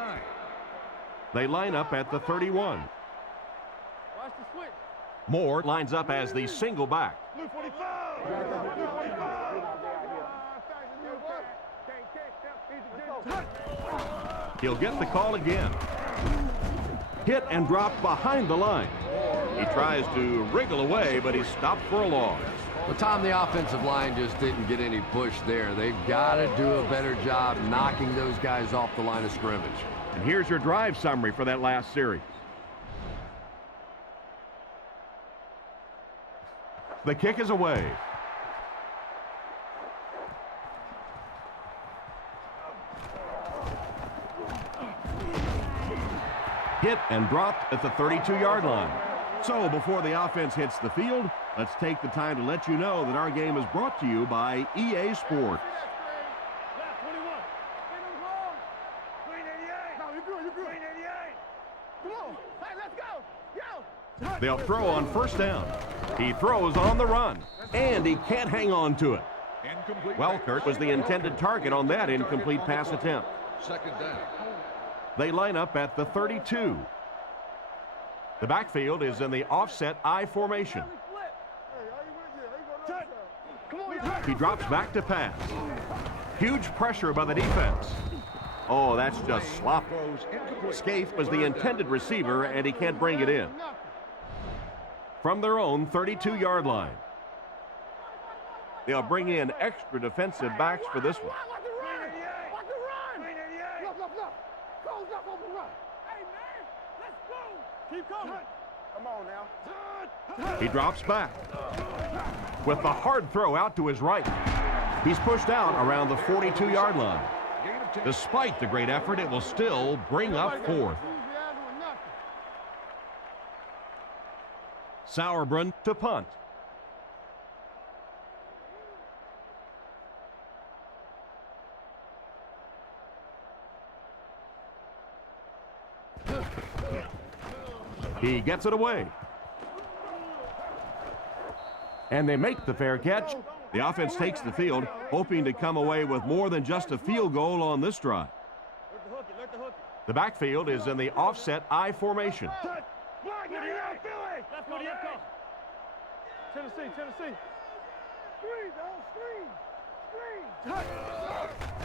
They line up at the 31. Moore lines up as the single back. Blue 45. He'll get the call again. Hit and dropped behind the line. He tries to wriggle away, but he's stopped for a loss. Well, Tom, the offensive line just didn't get any push there. They've got to do a better job knocking those guys off the line of scrimmage. And here's your drive summary for that last series. The kick is away. Hit and dropped at the 32-yard line. So before the offense hits the field, let's take the time to let you know that our game is brought to you by EA Sports. They'll throw on first down. He throws on the run, and he can't hang on to it. Welkert was the intended target on that incomplete pass attempt. Second down. They line up at the 32. The backfield is in the offset I formation. He drops back to pass. Huge pressure by the defense. Oh, that's just sloppy. Scaife was the intended receiver, and he can't bring it in. From their own 32-yard line. They'll bring in extra defensive backs for this one. Keep coming. Come on now. He drops back with the hard throw out to his right. He's pushed out around the 42-yard line. Despite the great effort, it will still bring up fourth. Sauerbrunn to punt. He gets it away. And they make the fair catch. The offense takes the field, hoping to come away with more than just a field goal on this drive. The backfield is in the offset I formation. Tennessee.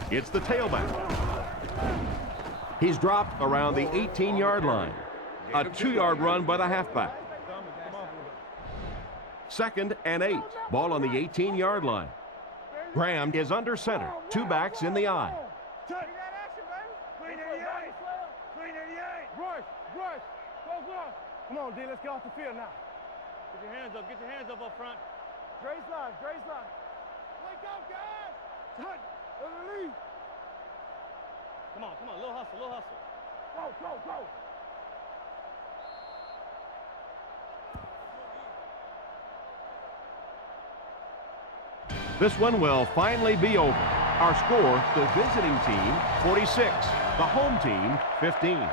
It's the tailback. He's dropped around the 18-yard line. A 2-yard run by the halfback. 2nd and 8. Ball on the 18-yard line. Graham is under center. Two backs in the eye. Come on, D, let's get off the field now. Get your hands up front. Dre's line. Wake up, guys. Lead. Come on, little hustle. Go. This one will finally be over. Our score, the visiting team, 46. The home team, 15.